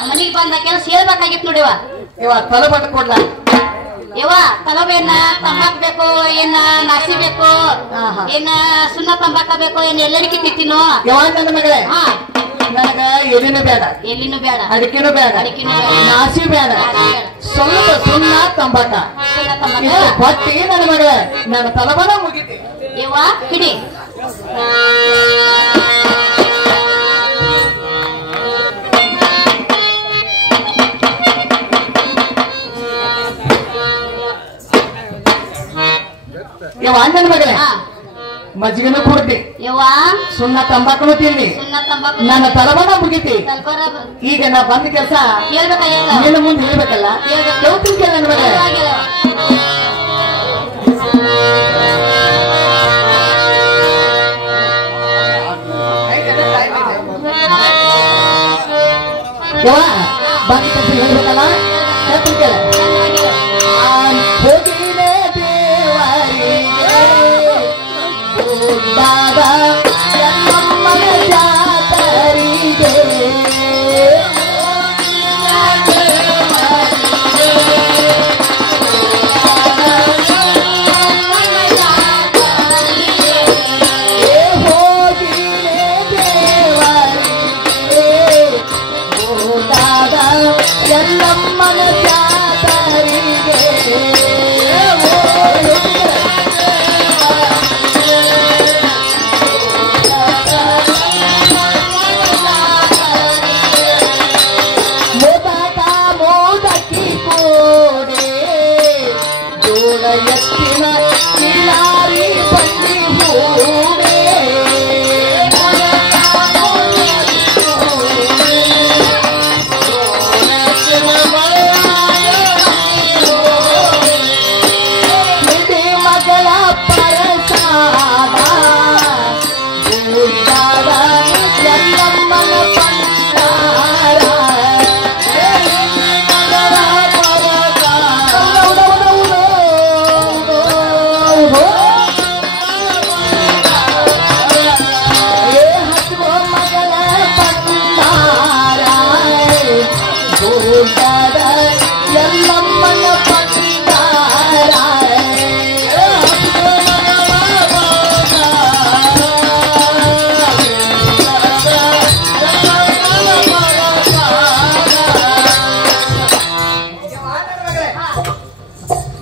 ಮನಿಗೆ ಬಂದ ಕೆಲಸ ಹೇಳ್ಬೇಕಾಗಿತ್ತು ನೋಡಿವ. ಇವ ತಲೆ ಬಟ್ ಕೊಡ್ಲ. ಯವ್ವ ತಲಬೇನ ತಂಬಾಕ್ ಬೇಕು, ಏನ ನಾಸಿ ಬೇಕು, ಏನ ಸುಣ್ಣ ತಂಬಾಕ ಬೇಕು, ಏನ್ ಎಲ್ಲಡಿಕೆ ತಿಂತೀನೋ. ಇವ ನನ್ನ ಮಗಳೇ ಹಾ ನನಗ ಎಲ್ಲಿನೂ ಬೇಡ, ಎಲ್ಲಿನೂ ಬೇಡ, ಅಡಿಕೆನೂ ಬೇಡ, ನಾಸಿ ಬೇಡ, ಸ್ವಲ್ಪ ಸುಣ್ಣ ತಂಬಾಕ ಸುಣ್ಣ ತಂಬಾಕ ಕೊಟ್ಟಿ ನನ್ನ ಮಗಳೇ ನನ್ನ ತಲಬನ ಮುಗಿತಿ. ಯವ್ವ ಹಿಡಿ. ಇವ ನನ್ನ ಮಗಳೇ ಹಾ ಮಜ್ಜಿಗೆನೂ ಕೊಡ್ತಿ, ಯವ್ವ ಸುಣ್ಣ ತಂಬಾಕನು ತಿನ್ನಿ, ಸುಣ್ಣ ತಂಬಾಕು ನನ್ನ ತಲಬನ ಮುಗಿತಿ. ತಲ್ಕೋರ ಈಗ ನಾ ಬಂದ ಕೆಲಸ ಹೇಳ್ಬೇಕಾಗಿತ್ತ. ನೀನು ಮುಂದೆ ಹೇಳ್ಬೇಕಲ್ಲ. ಹೇಳ್ತೀನಿ ಕೇಳ ನನ್ನ ಮಗಳೇ. ಯವ್ವ ಬಂದ ಕೆಲಸ ಹೇಳ್ಬೇಕಲ್ಲ. ಹೇಳ್ತೀನಿ ಕೇಳ. मन पतिदार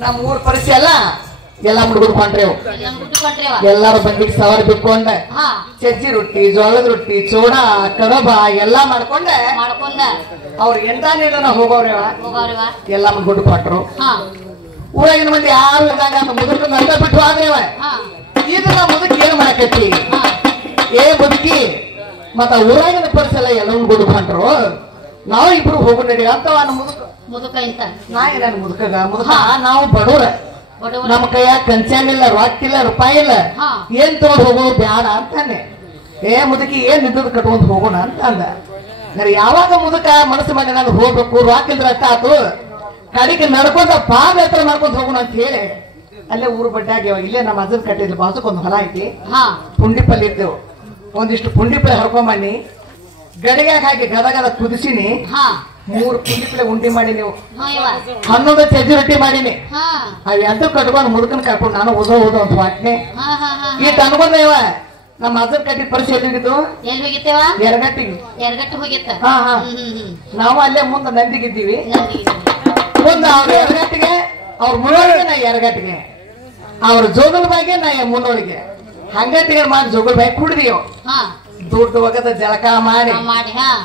ನಮ್ಮ ಊರ್ ಪರಿಚಯ ಅಲ್ಲ ಎಲ್ಲ ಹುಡುಗರು ಕೊಂಡ್ರೇವು ಎಲ್ಲಾರು ಬಂದಿಗೆ ಸವಾರಿ ಬಿಟ್ಕೊಂಡೆ ಸಜ್ಜಿ ರೊಟ್ಟಿ ಜೋಳದ ರೊಟ್ಟಿ ಚೂಡ ಕಡಬ ಎಲ್ಲಾ ಮಾಡ್ಕೊಂಡೆ ಅವ್ರ ಎಂಟಾನೇನ ಹೋಗೋವ್ರೇವ ಎಲ್ಲ ದುಡ್ಡು ಕೊಟ್ರು ಊರಾಗಿನ ಮಂದಿ ಯಾರು ಇದ್ದಾಗ ಮುದುಕ ನಂದ ಬಿಟ್ಟು ಆದ್ರೇವ ಇದನ್ನ ಮುದುಕಿ ಏನ್ ಮಾಡಕತ್ತಿ ಏ ಮುದುಕಿ ಮತ್ತ ಊರಾಗಿನ ಪರಿಸರ ಎಲ್ಲ ದುಡ್ಡು ಕೊಟ್ರು ನಾವು ಇಬ್ರು ಹೋಗು ನಡಿ ಅಂತವ ಮುದುಕ ನಾ ಏನ ಮುದುಕ ನಾವು ಬಡವ್ರ ನಮ್ಮ ಕೈಯಾಗ ಕಂಚಾನಿಲ್ಲ ರೊಕ್ಕಿಲ್ಲ ರೂಪಾಯಿ ಇಲ್ಲ ಏನ್ ತಗೊಂಡ್ ಹೋಗೋದು ಬ್ಯಾಡ ಅಂತಾನೆ ಏ ಮುದುಕಿ ಏನ್ ಇದ್ದದ್ ಕಟ್ಕೊಂಡ್ ಹೋಗೋಣ ಅಂತ ಅಂದ ಯಾವಾಗ ಮುದುಕ ಮನಸ್ಸು ಮಾಡಿ ನಾನು ಹೋಗ್ಬೇಕು ರೊಕ್ಕಿಲ್ದ್ರ ಅಷ್ಟ ಆತು ಕಡಿಗೆ ನಡ್ಕೊಂಡ ಪಾದ ಹತ್ರ ನಡ್ಕೊಂಡ್ ಹೋಗೋಣ ಅಂತ ಹೇಳಿ ಅಲ್ಲೇ ಊರು ಬಡ್ಡಾಗ್ಯಾವ ಇಲ್ಲೇ ನಮ್ಮ ಅಜ್ಜನ್ ಕಟ್ಟಿದ್ ಬಾಜುಕೊಂದು ಹೊಲ ಐತಿ ಪುಂಡಿಪಲ್ಲಿ ಇದ್ದೆವು ಒಂದಿಷ್ಟು ಪುಂಡಿಪಲ್ಲಿ ಹರ್ಕೊಂಬನ್ನಿ ಗಡಿಗ್ಯಾಗ ಹಾಕಿ ಗದಗದ ಕುದಿಸಿನಿ 3 ಪುಂಡಿಪಲ್ಲಿ ಉಂಡಿ ಮಾಡಿ ನೀವು 11 ಸಜ್ಜಿ ರೊಟ್ಟಿ ಮಾಡೀನಿ ಅವ್ ಎದ್ದು ಕಟ್ಕೊಂಡು ಮುದುಕನ್ ಕರ್ಕೊಂಡು ನಾನು ಓದೋ ಅಂತ ವಾಟ್ನೆ ಈಟ್ ಅನ್ಕೊಂಡ ಇವ ನಮ್ಮ ಅಜ್ಜನ್ ಕಟ್ಟಿದ ಪರಿಚಯ ಎಲ್ಲಿಗಿತ್ತು ಎರಗಟ್ಟಿಗೆ ನಾವು ಅಲ್ಲೇ ಮುಂದೆ ನಂದಿಗಿದ್ದೀವಿ ಮುಂದೆ ಅವ್ರ ಎರಗಟ್ಟಿಗೆ ಅವ್ರ ಮುನ್ನೋಳಿಗೆ ನಾ ಎರಗಟ್ಟಿಗೆ ಅವ್ರ ಜೋಗಲ್ ಬಾಯಿಗೆ ನಾ ಮುನ್ನೋಳಿಗೆ ಹಂಗಟ್ಟಿಗೆ ಮಾಡಿ ಜೋಗಲ್ ಬಾಯಿ ಕುಡ್ದೀವ್ ದುಡ್ಡು ಒಗದ ಜಳಕ ಮಾಡಿ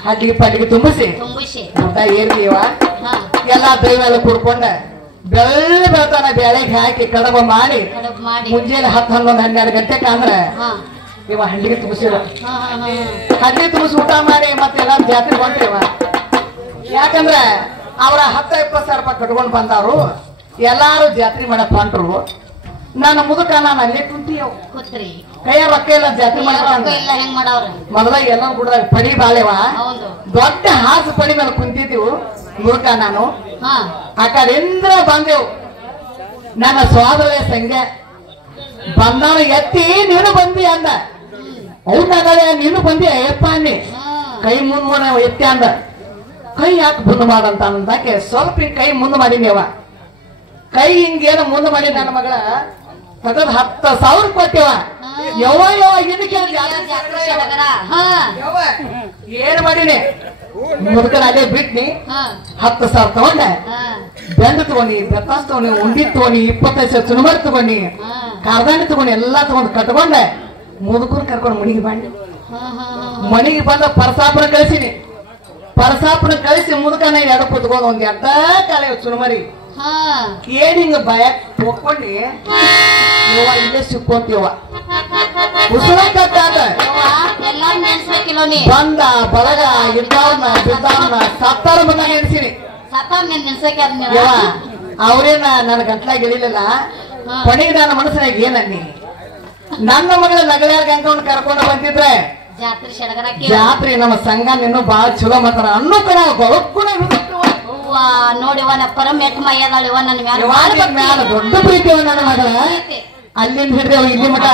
ಹಡ್ಡಿಗೆ ಪಡ್ಡಿಗೆ ತುಂಬಿಸಿ ಊಟ ಏರ್ದೀವ ಎಲ್ಲಾ ದೈವೆಲ್ಲ ಕುಡ್ಕೊಂಡ ಬೆಳ್ತಾನ ಬೆಳೆಗೆ ಹಾಕಿ ಕಡಬ ಮಾಡಿ ಮುಂಜಾನೆ 10, 11, 12 ಗಂಟೆಗೆ ಅಂದ್ರೆ ಇವ ಹಂಡಿಗೆ ತುಂಬಿಸಿರ ಹಂಡಿ ತುಂಬಿಸಿ ಊಟ ಮಾಡಿ ಮತ್ತೆ ಎಲ್ಲಾರು ಜಾತ್ರೆ ಹೊಂಟ್ರಿವ ಯಾಕಂದ್ರ ಅವ್ರ 10-20 ಸಾವಿರ ರೂಪಾಯಿ ಕಟ್ಕೊಂಡ್ ಬಂದವ್ರು ಎಲ್ಲಾರು ಜಾತ್ರೆ ಮಾಡಕ್ ಹೊಂಟ್ರು ನನ್ನ ಮುದುಕ ನಾನು ಅಲ್ಲೇ ಕುಂತೀವ್ ಕೈಯ ರೊಕ್ಕ ಇಲ್ಲ ಜಾತ್ರೆ ಮೊದಲ ಎಲ್ಲ ಕೂಡ ಪಡಿ ಬಾಳೆವ ದೊಡ್ಡ ಹಾಸು ಪಡಿ ಮೇಲೆ ಕುಂತಿದ್ದೀವು ಮುದುಕ ನಾನು ಆ ಕಡೆಯಿಂದ ಬಂದೆವು ನನ್ನ ಸ್ವಾದವೇ ಸಂಖ್ಯೆ ಬಂದವನು ಎತ್ತಿ ನೀನು ಬಂದಿ ಅಂದ ಹೌದಾಗಲೇ ನೀನು ಬಂದಿ ಅಯ್ಯಪ್ಪ ಅನ್ನಿ ಕೈ ಮುಂದ್ ಎತ್ತಿ ಅಂದ ಕೈ ಯಾಕೆ ಮುಂದೆ ಮಾಡಂತ ಅಂದಾಕೆ ಸ್ವಲ್ಪ ಕೈ ಮುಂದೆ ಮಾಡೀನಿವ ಕೈ ಹಿಂಗೇನು ಮುಂದೆ ಮಾಡಿ ನನ್ನ ಮಗಳ ತಗದ್ 10,000 ಕೊಟ್ಟೆವ ಯವ ಏನ್ ಮಾಡೀನಿ ಮುದುಕನ ಅಲ್ಲೇ ಬಿಟ್ನಿ 10,000 ತಗೊಂಡೆ ಬೆಂಡ ತಗೊಂಡಿ ಬೆತ್ತಾಸ್ ತಗೊಂಡಿ ಉಂಡಿ ತಗೊಂಡಿ 25 ಚುನುಮರಿ ತಗೊಂಡಿ ಕಾರ್ದಾಣಿ ತಗೊಂಡಿ ಎಲ್ಲಾ ತಗೊಂಡ್ ಕಟ್ಕೊಂಡೆ ಮುದುಕನ್ ಕರ್ಕೊಂಡು ಮಣಿಗೆ ಬಂಡಿ ಮಣಿಗೆ ಬಂದ ಪರಸಾಪನ ಕಳಿಸಿನಿ ಪರಸಾಪನ ಕಳಿಸಿ ಮುದುಕನ ಎರಡು ಕುತ್ಕೊಂಡು ಒಂದ್ ಅರ್ಧ ಕಾಲ ಚುನುಮರಿ ಏನ್ ಹಿಂಗ ಭಯ ಹೋಗ್ಕೊಂಡಿ ಇಲ್ಲೇ ಸಿಕ್ಕೊಂತೀವ ಉಸುಳ ಕಟ್ಟಾದ ಬಂದ ಬಳಗ ಇದ್ದವ್ನ ಬಿದ್ದವ್ನ ಸತ್ತಾರ ಬಂದ ನೆನ್ಸಿನಿ ಅವ್ರೇನ ನನ್ನ ಗಂಟ್ಲಾಗ ಇಳಿಲಿಲ್ಲ ಕೊನೆಗೆ ನನ್ನ ಮನಸ್ಸಿನಾಗ ಏನನ್ನಿ ನನ್ನ ಮಗಳ ನಗಳ್ಯಾರ ಗಂಗವನ್ನ ಕರ್ಕೊಂಡು ಬಂದಿದ್ರೆ ಜಾತ್ರೆ ನಮ್ಮ ಸಂಘ ನಿನ್ನೂ ಬಾಳ ಚಲೋ ಮಾಡ್ತಾರ ಅನ್ನೋ ಕಡೆ ಗೊಳಕ್ಕೂನ ನೋಡಿವ ಪರಮ ಎಟ್ ಮೈಯದಾಳಿವ ನನ್ನ ದೊಡ್ಡ ಪ್ರೀತಿಯವ ನನ್ನ ಮಗಳ ಅಲ್ಲಿಂದ ಹಿಡಿದೇವ ಇಲ್ಲಿ ಮಠ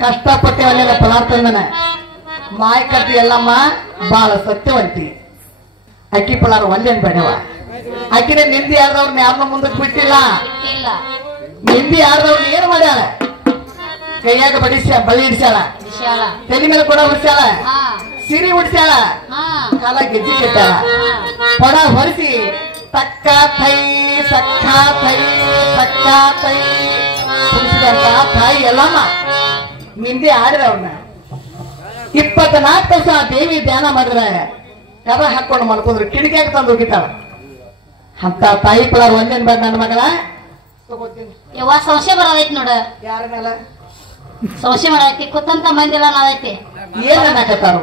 ಕಷ್ಟಪಟ್ಟೆ ಅಲ್ಲೆಲ್ಲ ಪಲಾರ್ತಂದನ ಮಾಯ ಕಟ್ಟಿ ಎಲ್ಲಮ್ಮ ಬಾಳ ಸತ್ಯವಂತಿ ಅಕ್ಕಿ ಪಲಾರ ಒಲ್ಲೇನ್ ಬೇಡವ ಅಕ್ಕಿನ ನಿಂದಿ ಯಾರ್ದವ್ರನ್ನ ಯಾರನ್ನ ಮುಂದಕ್ಕೆ ಬಿಟ್ಟಿಲ್ಲ ನಿಂದಿ ಯಾರ್ದವ್ರನ್ನ ಏನ್ ಮಾಡ್ಯಾಳ ಕೈಯಾಗ ಬಳಿ ಇಡ್ಸ್ಯಾಳ ತಲೆ ಮೇಲೆ ಕೊಡ ಉಡ್ಸ್ಯಾಳ ಸಿರಿ ಉಡ್ಸ್ಯಾಳ ಕಾಲ ಗೆಜ್ಜಿ ಕೆಟ್ಟಾಳ ಕೊಡ ಹೊರಿಸಿ ತಕ್ಕ ತೈ ತಕ್ಕ ತೈ ತಕ್ಕ ತೈ ಕುಡಿಸಿದಂತ ತಾಯಿ ಎಲ್ಲಮ್ಮ ನಿಂದೆ ಆಡಿರವ್ರನ್ನ 24 ವರ್ಷ ದೇವಿ ಧ್ಯಾನ ಮಾಡಿದ್ರೆ ಕದ ಹಾಕೊಂಡು ಮಲ್ಕೊಂಡ್ರು ಕಿಡಿಕ್ಯಾಗ ತಂದು ಹೋಗಿತ್ತಾಳ ಅಂತ ತಾಯಿ ಪಲಾರ ಒಂದೇನ್ ಬೇಡ ನನ್ನ ಮಗಳ ಯವ್ವ ಸಂಶಯ ಬರೋದೈತಿ ನೋಡ ಯಾರ ಮೇಲೆ ಸಂಶಯ ಮಾಡೈತಿ ಕುತ್ತಂತ ಮಂದಿಲ್ಲ ನಾವೈತಿ ಏನ್ ಅನ್ನಕತ್ತಾರ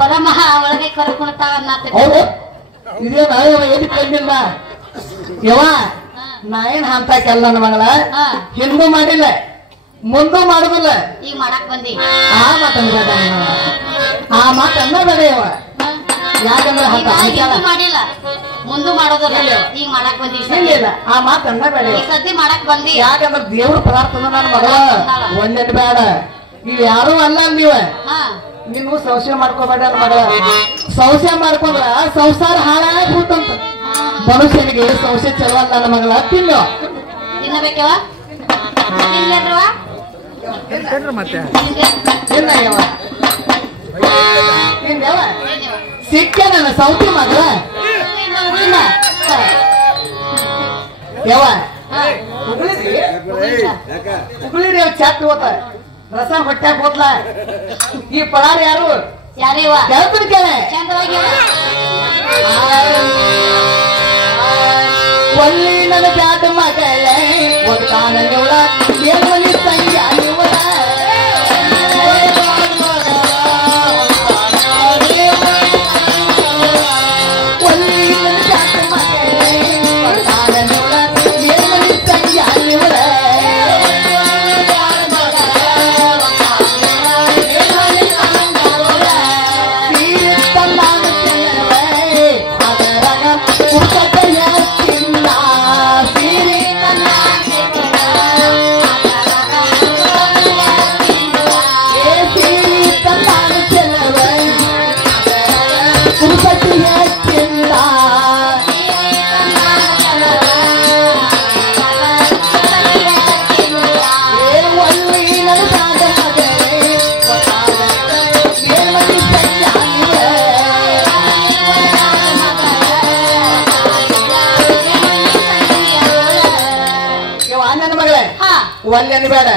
ಪರಮ ಒಳಗೆ ಕರ್ಕೊಂತಾವ ಇದೇನ ಎಲ್ಲಿ ಕಂಡಿಲ್ಲ ಯವ್ವ ನಾ ಏನ್ ಹಂತಾಕಲ್ಲ ನನ್ನ ಮಗಳ ಹಿಂದೂ ಮಾಡಿಲ್ಲ ಮುಂದೂ ಮಾಡುದಿಲ್ಲ ಈಗ ಮಾಡಕ್ ಬಂದಿ ಆ ಮಾತನ್ನ ಆ ಮಾತನ್ನ ಬೇಡ ಯವ್ವ ಯಾಕಂದ್ರೆ ಮಾಡಿಲ್ಲ ಮುಂದೂ ಮಾಡೋದಿಲ್ಲ ಈಗ ಮಾಡಕ್ ಬಂದಿ ಇಲ್ಲ ಆ ಮಾತನ್ನ ಬೇಡ ಸದ್ಯ ಮಾಡಕ್ ಬಂದಿ ಯಾಕಂದ್ರೆ ದೇವ್ರ ಪದಾರ್ಥದ ನನ್ನ ಮಗಳ ಒಂದೆಟ್ ಬೇಡ ಇವ್ ಯಾರು ಅಲ್ಲ ನೀವ ನೀನು ಸಂಶಯ ಮಾಡ್ಕೋಬೇಡ ಮಗಳ ಸಂಶಯ ಮಾಡ್ಕೊಂಡ್ರ ಸಂಸಾರ ಹಾಳಾಗಿ ಹೋತಂತ ಮನುಷ್ಯನಿಗೆ ಸಂಶಯ ಚಲೋ ಅಲ್ಲ ನನ್ನ ಮಗಳ ತಿನ್ನು ತಿನ್ನಬೇಕವ ತಿನ್ಲೇನ್ರವ ತಿನ್ನ ಯವ್ವ ತಿನ್ನವ ಸಿಕ್ಕ ನನ್ನ ಸೌತಿ ಮಗಳ ತಿನ್ನ ಯವ್ವ ಉಗುಳಿರಿ ಅವ್ ಚಾಟ್ ಹೋತ ರಸ ಹೊಟ್ಟ್ಯಾಗ ಹೋದ್ಲ ಈ ಪಳಾರ ಯಾರು ಯಾರೇವ ಕೇಳ್ತೀನಿ ಕೇಳೆ ಚಂದವಾಗಿ ಒಲ್ಲಿ ನನ್ನ ಜಾತ ಮಗಳೇ ಒತ್ತಾನ ನಿವಳ ಏಮನಿ ಸಂಖ್ಯ ನಿವಳ ಒಲ್ಲಿ ನನ್ನ ಜಾತ ಮಗಳೇ ಒತ್ತಾನ ನಿವಳ ಏಮನಿ ಸಂಖ್ಯ ನಿವಳ ಒಲ್ಲೆನ್ ಬೇಡ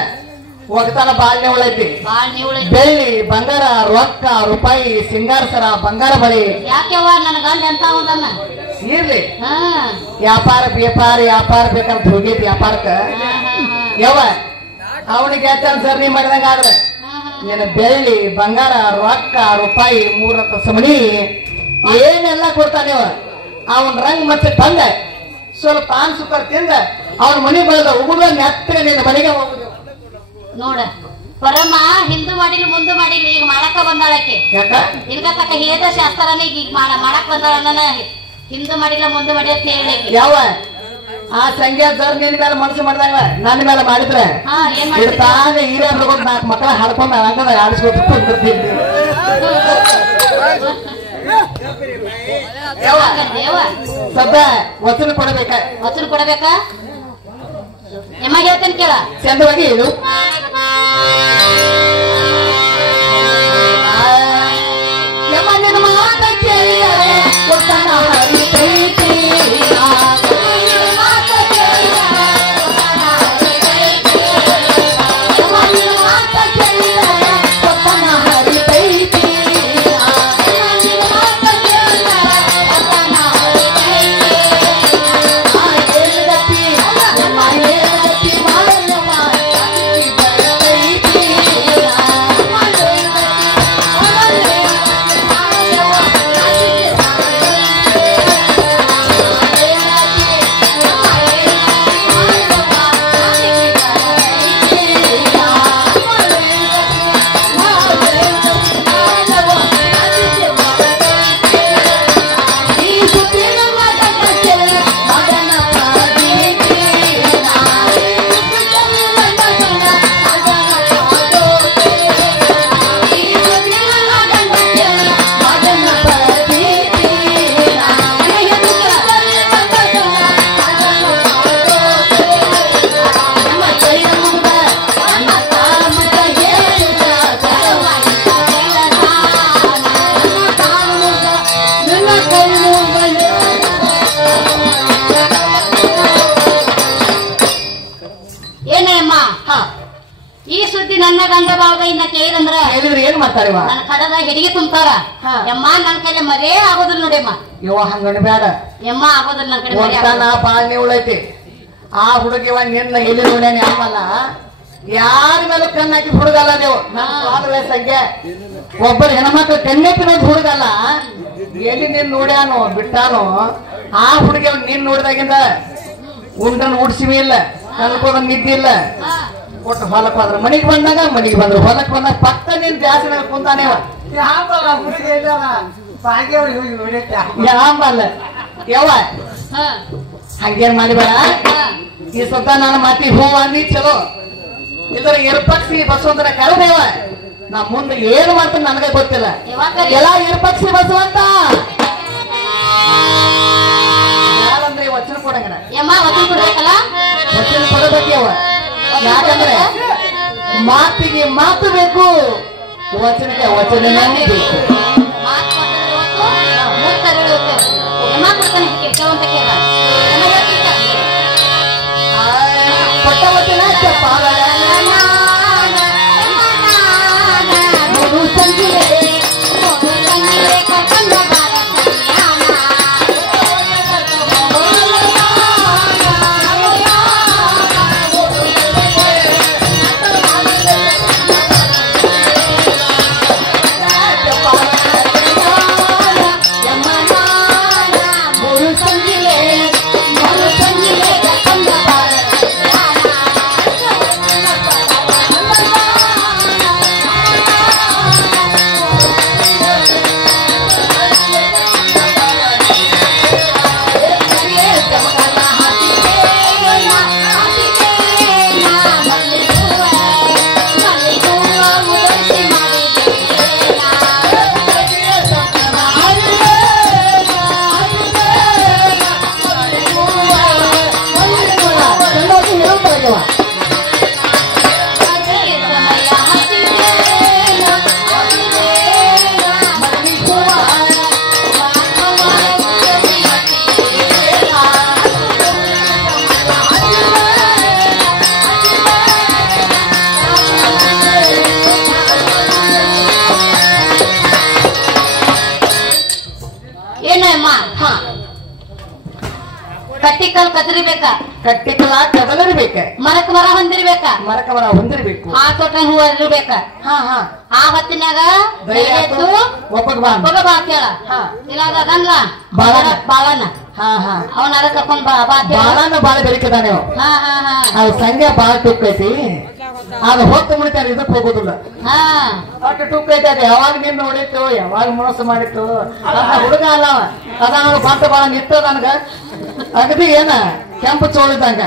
ಒಗತಾನ ಬಾಳ್ನೆ ಉಳೈತಿ ಬೆಳ್ಳಿ ಬಂಗಾರ ರೊಕ್ಕ ರೂಪಾಯಿ ಸಿಂಗಾರ ಸರ ಬಂಗಾರ ಬಳಿ ಯಾಕೆವ್ವ ನನ್ನ ಗಂಡ ಎಂತ ಹೋದನ್ನ ಇರ್ಲಿ ವ್ಯಾಪಾರ ಬೇಕಂತ ಹೋಗೈತಿ ವ್ಯಾಪಾರಕ್ಕ ಯವ್ವ ಅವನಿಗೆ ಸರ್ ನೀ ಮಾಡಿದಂಗ ಆದ್ರೆ ನೀನು ಬೆಳ್ಳಿ ಬಂಗಾರ ರೊಕ್ಕ ರೂಪಾಯಿ 3 ಸಮಣಿ ಏನೆಲ್ಲ ಕೊಡ್ತಾನೆ ಅವನ್ ರಂಗ್ ಮತ್ತೆ ತಂದ ಸ್ವಲ್ಪ ಪಾನ್ ಸುಕ್ಕರ್ ತಿಂದ ಅವನ ಮನೆ ಬೆಳೆದ ಉಗುದ ನೆತ್ತ ನಿನ್ನ ಮನೆಗೆ ಹೋಗುದು ನೋಡ ಪರಮ ಹಿಂದೂ ಮಾಡಿಲ್ಲ ಮುಂದೆ ಮಾಡಿಲ್ಲ ಈಗ ಮಾಡಕ ಬಂದಾಳಕ್ಕೆ ಯಾಕ ಈಗ ತಕ್ಕ ಹೇದ ಶಾಸ್ತ್ರನೇ ಈಗ ಮಾಡಕ್ ಬಂದಾಳ ಹಿಂದೂ ಮಾಡಿಲ್ಲ ಮುಂದೆ ಮಾಡಿ ಅಂತ ಹೇಳಿ ಯಾವ ಆ ಸಂಖ್ಯಾ ಸರ್ ನಿನ್ ಮೇಲೆ ಮನಸ್ಸು ಮಾಡಿದಾಗ ನನ್ನ ಮೇಲೆ ಮಾಡಿದ್ರೆ ಏನ್ ಮಾಡ್ತೀರಿ ತಾನೇ ಹಿರಿಯರು 4 ಮಕ್ಕಳ ಹಾಡ್ಕೊಂಡು ಹಂಗದ ಆಡಿಸ್ಕೊಟ್ಟು ಸದ್ದ ವಚನ ಕೊಡಬೇಕಾ ಎಮ್ಮ ಹೇಳ್ತೇನೆ ಕೇಳ ಚಂದವಾಗಿ ಹೇಳು ನಿನ್ನ ಮಾತ ಕೇಳಿದರೆ ಒತ್ತನ ಹರಿತೈತಿ ಈ ಸುದ್ದಿ ನನ್ನ ಗಂಡ ಬಾವದಿಂದ ಕೇಳಿದ್ರೆ ಏನ್ ಮಾಡ್ತಾರೆ ನನ್ನ ಕಡದ ಹಿಡಿಗೆ ತುಂಬ್ತಾರ ಯಮ್ಮ ನನ್ನ ಕೈಲಿ ಮರೇ ಆಗೋದಿಲ್ಲ ನೋಡಿಮ್ಮ ಇವ ಹಂಗಣ ಬೇಡ ಯಮ್ಮ ಆಗೋದಿಲ್ಲ ನನ್ನ ಕಡೆ ಪಾಲನೆ ಉಳೈತಿ ಆ ಹುಡುಗಿವ ನಿನ್ನ ಎಲ್ಲಿ ನೋಡ್ಯಾನ ಯಾವಲ್ಲ ಯಾರ ಮೇಲೆ ಕಣ್ಣಾಕಿ ಹುಡುಗಲ್ಲ ನೀವು ನನ್ನ ಸಂಖ್ಯೆ ಒಬ್ಬರು ಹೆಣ್ಮಕ್ಳು ಕಣ್ಣೆತ್ತಿನ ಹುಡುಗಲ್ಲ ಎಲ್ಲಿ ನಿನ್ ನೋಡ್ಯಾನೋ ಬಿಟ್ಟಾನೋ ಆ ಹುಡುಗಿ ನಿನ್ ನೋಡಿದಾಗಿಂದ ಉಂಡನ್ ಉಡ್ಸಿವಿ ಇಲ್ಲ ಕಲ್ಕೋದ ನಿದ್ದೆ ಇಲ್ಲ ಒಟ್ಟು ಹೊಲಕ್ ಹೋದ್ರ ಮನಿಗೆ ಬಂದ್ರು ಹೊಲಕ್ ಬಂದಾಗ ಪಕ್ಕ ನಿನ್ ಜಾಸ್ತಿ ಕುಂತಾನೇವ ಯಾಂಬಲ್ಲ ಯವ್ವ ಹಂಗೇನ್ ಮಾಡಿಬೇಡ ಈ ಸತ ನಾನು ಮಾತಿ ಹೂ ಅಂದಿ ಚಲೋ ಇದರ ಇರ್ಪಕ್ಷಿ ಬಸವಂತನ ಕರೆದೇವ ನಾ ಮುಂದೆ ಏನು ಮಾಡ್ತೀನಿ ನನಗೆ ಗೊತ್ತಿಲ್ಲ ಎಲ್ಲ ಇರ್ಪಕ್ಷಿ ಬಸವಂತ ವಚನ ಕೊಡಂಗಿಲ್ಲ. ಯಮ್ಮ ವಚನ ಕೊಡ್ಬೇಕಲ್ಲ. ವಚನ ಕೊಡಬೇಕವ. ಯಾಕಂದ್ರೆ ಮಾತಿಗೆ ಮಾತು ಬೇಕು, ವಚನಕ್ಕೆ ವಚನನೇ ಬೇಕು. ಮಾತು ಕೊಟ್ಟರೆ ಇವತ್ತು ಮೂರು ತರಬೇಕು. ಯಮ್ಮ ಕೊಡ್ತಾನೆ ಕೇಳುವಂತ ಕೇಳ. ಕೊಟ್ಟ ವಚನ ಕಟ್ಟಿಕಲ್ ಕದರಿಬೇಕ, ಕಟ್ಟಿಕಲ ಕದಲಿರ್ಬೇಕ, ಮರಕ್ ಮರ ಹೊಂದಿರ್ಬೇಕ, ಮರಕ ಮರ ಹೊಂದಿರ್ಬೇಕು, ಆ ತೋಟ ಹೂ ಇರ್ಬೇಕ. ಆ ಹೊತ್ತಿನಾಗ ಒಬ್ಬಗ ಬಾ ಒಬ್ಬಗ ಬಾ ಕೇಳ. ಇಲ್ಲ ಅದಲ್ಲ ಬಾಳಣ್ಣ, ಅವನ ಅದ ಕರ್ಕೊಂಡ್ ಬಾ ಬಾಳಣ್ಣ ಬಾಳ ಬೆರಿಕದಾನೆ. ಅದು ಸಂಘ ಬಾಳ ಟುಕ್ಕೈತಿ, ಅದು ಹೊತ್ತು ಮುಡಿತಾರೆ, ಇದಕ್ ಹೋಗೋದಿಲ್ಲ. ಒಟ್ಟು ಟುಕ್ಕೈತಿ. ಅದು ಯಾವಾಗ ನಿನ್ ನೋಡಿತ್ತು, ಯಾವಾಗ ಮೋಸ ಮಾಡಿತ್ತು. ಹುಡುಗ ಅಲ್ಲ ಅದ, ಅವನು ಬಂತ ಬಾಳ ನಿತ್ತು ನನ್ಗ ಅಗದಿ ಏನ ಕೆಂಪು ಚೋಳಿದಂಗ.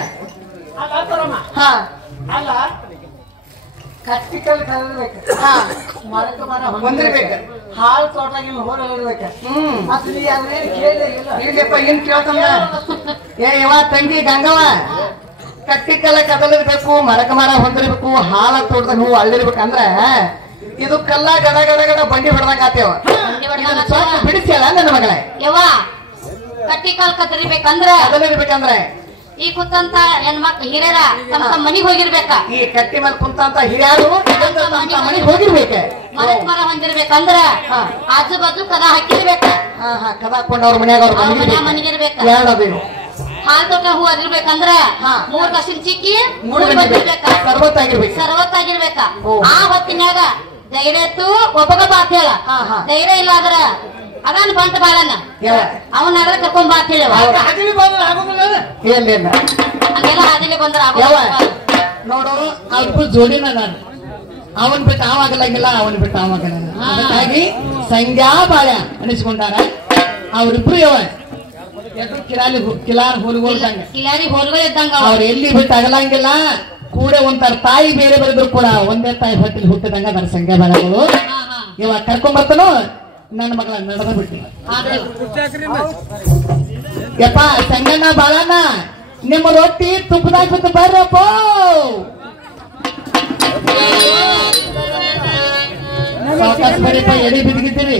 ಅಲ್ಲ ಕಟ್ಟಿಕಲ್ ಕದರ್ಬೇಕು, ಮರಕ ಮರ ಹೊಂದಿರ್ಬೇಕು, ಹಾಲು ತೋಟಗಿನ ಹೋರಲಿರ್ಬೇಕು. ಅದ್ ನೀ ಅದೇನು ಕೇಳಲೇ ಇಲ್ಲ. ಇಲ್ಲಪ್ಪ ಏನ್ ಕೇಳ್ತಂದ. ಏ ಇವ ತಂಗಿ ಗಂಗವ, ಕಟ್ಟಿಕಲ್ಲ ಕದಲಿರ್ಬೇಕು, ಮರಕ ಮರ ಹೊಂದಿರ್ಬೇಕು, ಹಾಲ ತೋಟದಾಗ ಹೂ ಅಳ್ಳಿರ್ಬೇಕಂದ್ರ ಇದು ಕಲ್ಲ ಗಡ ಗಡ ಗಡ ಬಂಡಿ ಹೊಡೆದಂಗ ಆತೇವ. ಸ್ವಲ್ಪ ಬಿಡಿಸಿಯಲ್ಲ ನನ್ನ ಮಗಳ. ಯವ್ವ ಕಟ್ಟಿಕಲ್ ಕದರಿಬೇಕಂದ್ರ ಕದಲಿರ್ಬೇಕಂದ್ರೆ ಈ ಕುತ್ತಂತ ಹೆಣ್ಮಕ್ಳು ಹಿರಿಯರ ತಮ್ಮ ತಮ್ಮ ಮನಿಗ್ ಹೋಗಿರ್ಬೇಕ. ಈ ಕಟ್ಟಿ ಮೇಲೆ ಕುಂತಂತ ಹಿರಿಯರು ಮನೆಗೆ ಹೋಗಿರ್ಬೇಕ. ಮರಕ್ ಮರ ಹೊಂದಿರ್ಬೇಕಂದ್ರ ಆಜು ಬಾಜು ಕದ ಹಾಕಿರ್ಬೇಕ. ಕದ ಹಾಕೊಂಡ್ ಅವ್ರ ಮನ್ಯಾಗ ಅವ್ರ ಮನಿಗಿರ್ಬೇಕ. ಎರಡದೇನು ಹಾಲ್ ತೋಟ ಹೂ ಅದಿರ್ಬೇಕಂದ್ರ 3 ಕಸಿನ ಚಿಕ್ಕಿ ಬಂದಿರ್ಬೇಕ, ಸರ್ವತ್ತಾಗಿರ್ಬೇಕ. ಆ ಹೊತ್ತಿನಾಗ ಧೈರ್ಯ ಎತ್ತು ಒಬ್ಬಗ ಬಾತ್ ಹೇಳ. ಧೈರ್ಯ ಇಲ್ಲ ಆದ್ರ ಅದಾನ ಬಂತ ಬಾಳನ್ನ ಅವನಾದ್ರ ಕರ್ಕೊಂಡ್ ಬಾತ್ ಹೇಳ. ಏನಿಲ್ಲ ಹಂಗೆಲ್ಲ ಹಾದಿಲಿ ಬಂದ್ರ ನೋಡೋರು ಅವ್ರಿಗೂ ಜೋಡಿನ ನಾನು. ಅವನ್ ಬಿಟ್ಟು ಆವಾಗಲಾಗಿಲ್ಲ, ಅವನ್ ಬಿಟ್ಟು ಆವಾಗಲ್ಲ. ಹಾಗಾಗಿ ಸಂಧ್ಯಾ ಬಾಳ ಅನಿಸ್ಕೊಂಡಾರ ಅವ್ರಿಬ್ರು. ಯವ ಕಿಲಾರ್ ಹೋಲ್ಗೊಳ್ದಂಗ, ಕಿಲಾರಿ ಹೋಲ್ಗಳು ಇದ್ದಂಗ ಅವ್ರು ಎಲ್ಲಿ ಬಿಟ್ಟು ಆಗಲಂಗಿಲ್ಲ. ಕೂಡ ಒಂಥರ ತಾಯಿ ಬೇರೆ ಬರೆದ್ರು ಕೂಡ ಒಂದೇ ತಾಯಿ ಹೊಟ್ಟೆಲಿ ಹುಟ್ಟಿದಂಗ ಅದರ ಸಂಖ್ಯಾ ಬಾಳಗಳು. ಇವಾಗ ಕರ್ಕೊಂಡ್ ಬರ್ತಾನೋ ನನ್ನ ಮಗಳ ನಡೆದ ಬಿಟ್ಟು. ಯಪ್ಪ ಸಂಗಣ್ಣ ಬಾಳಣ್ಣ, ನಿಮ್ಮ ರೊಟ್ಟಿ ತುಪ್ಪದಾಗ ಬಿಟ್ಟು ಬರ್ರಪ್ಪ. ಎಡಿ ಬಿದ್ದಿದ್ದೀರಿ.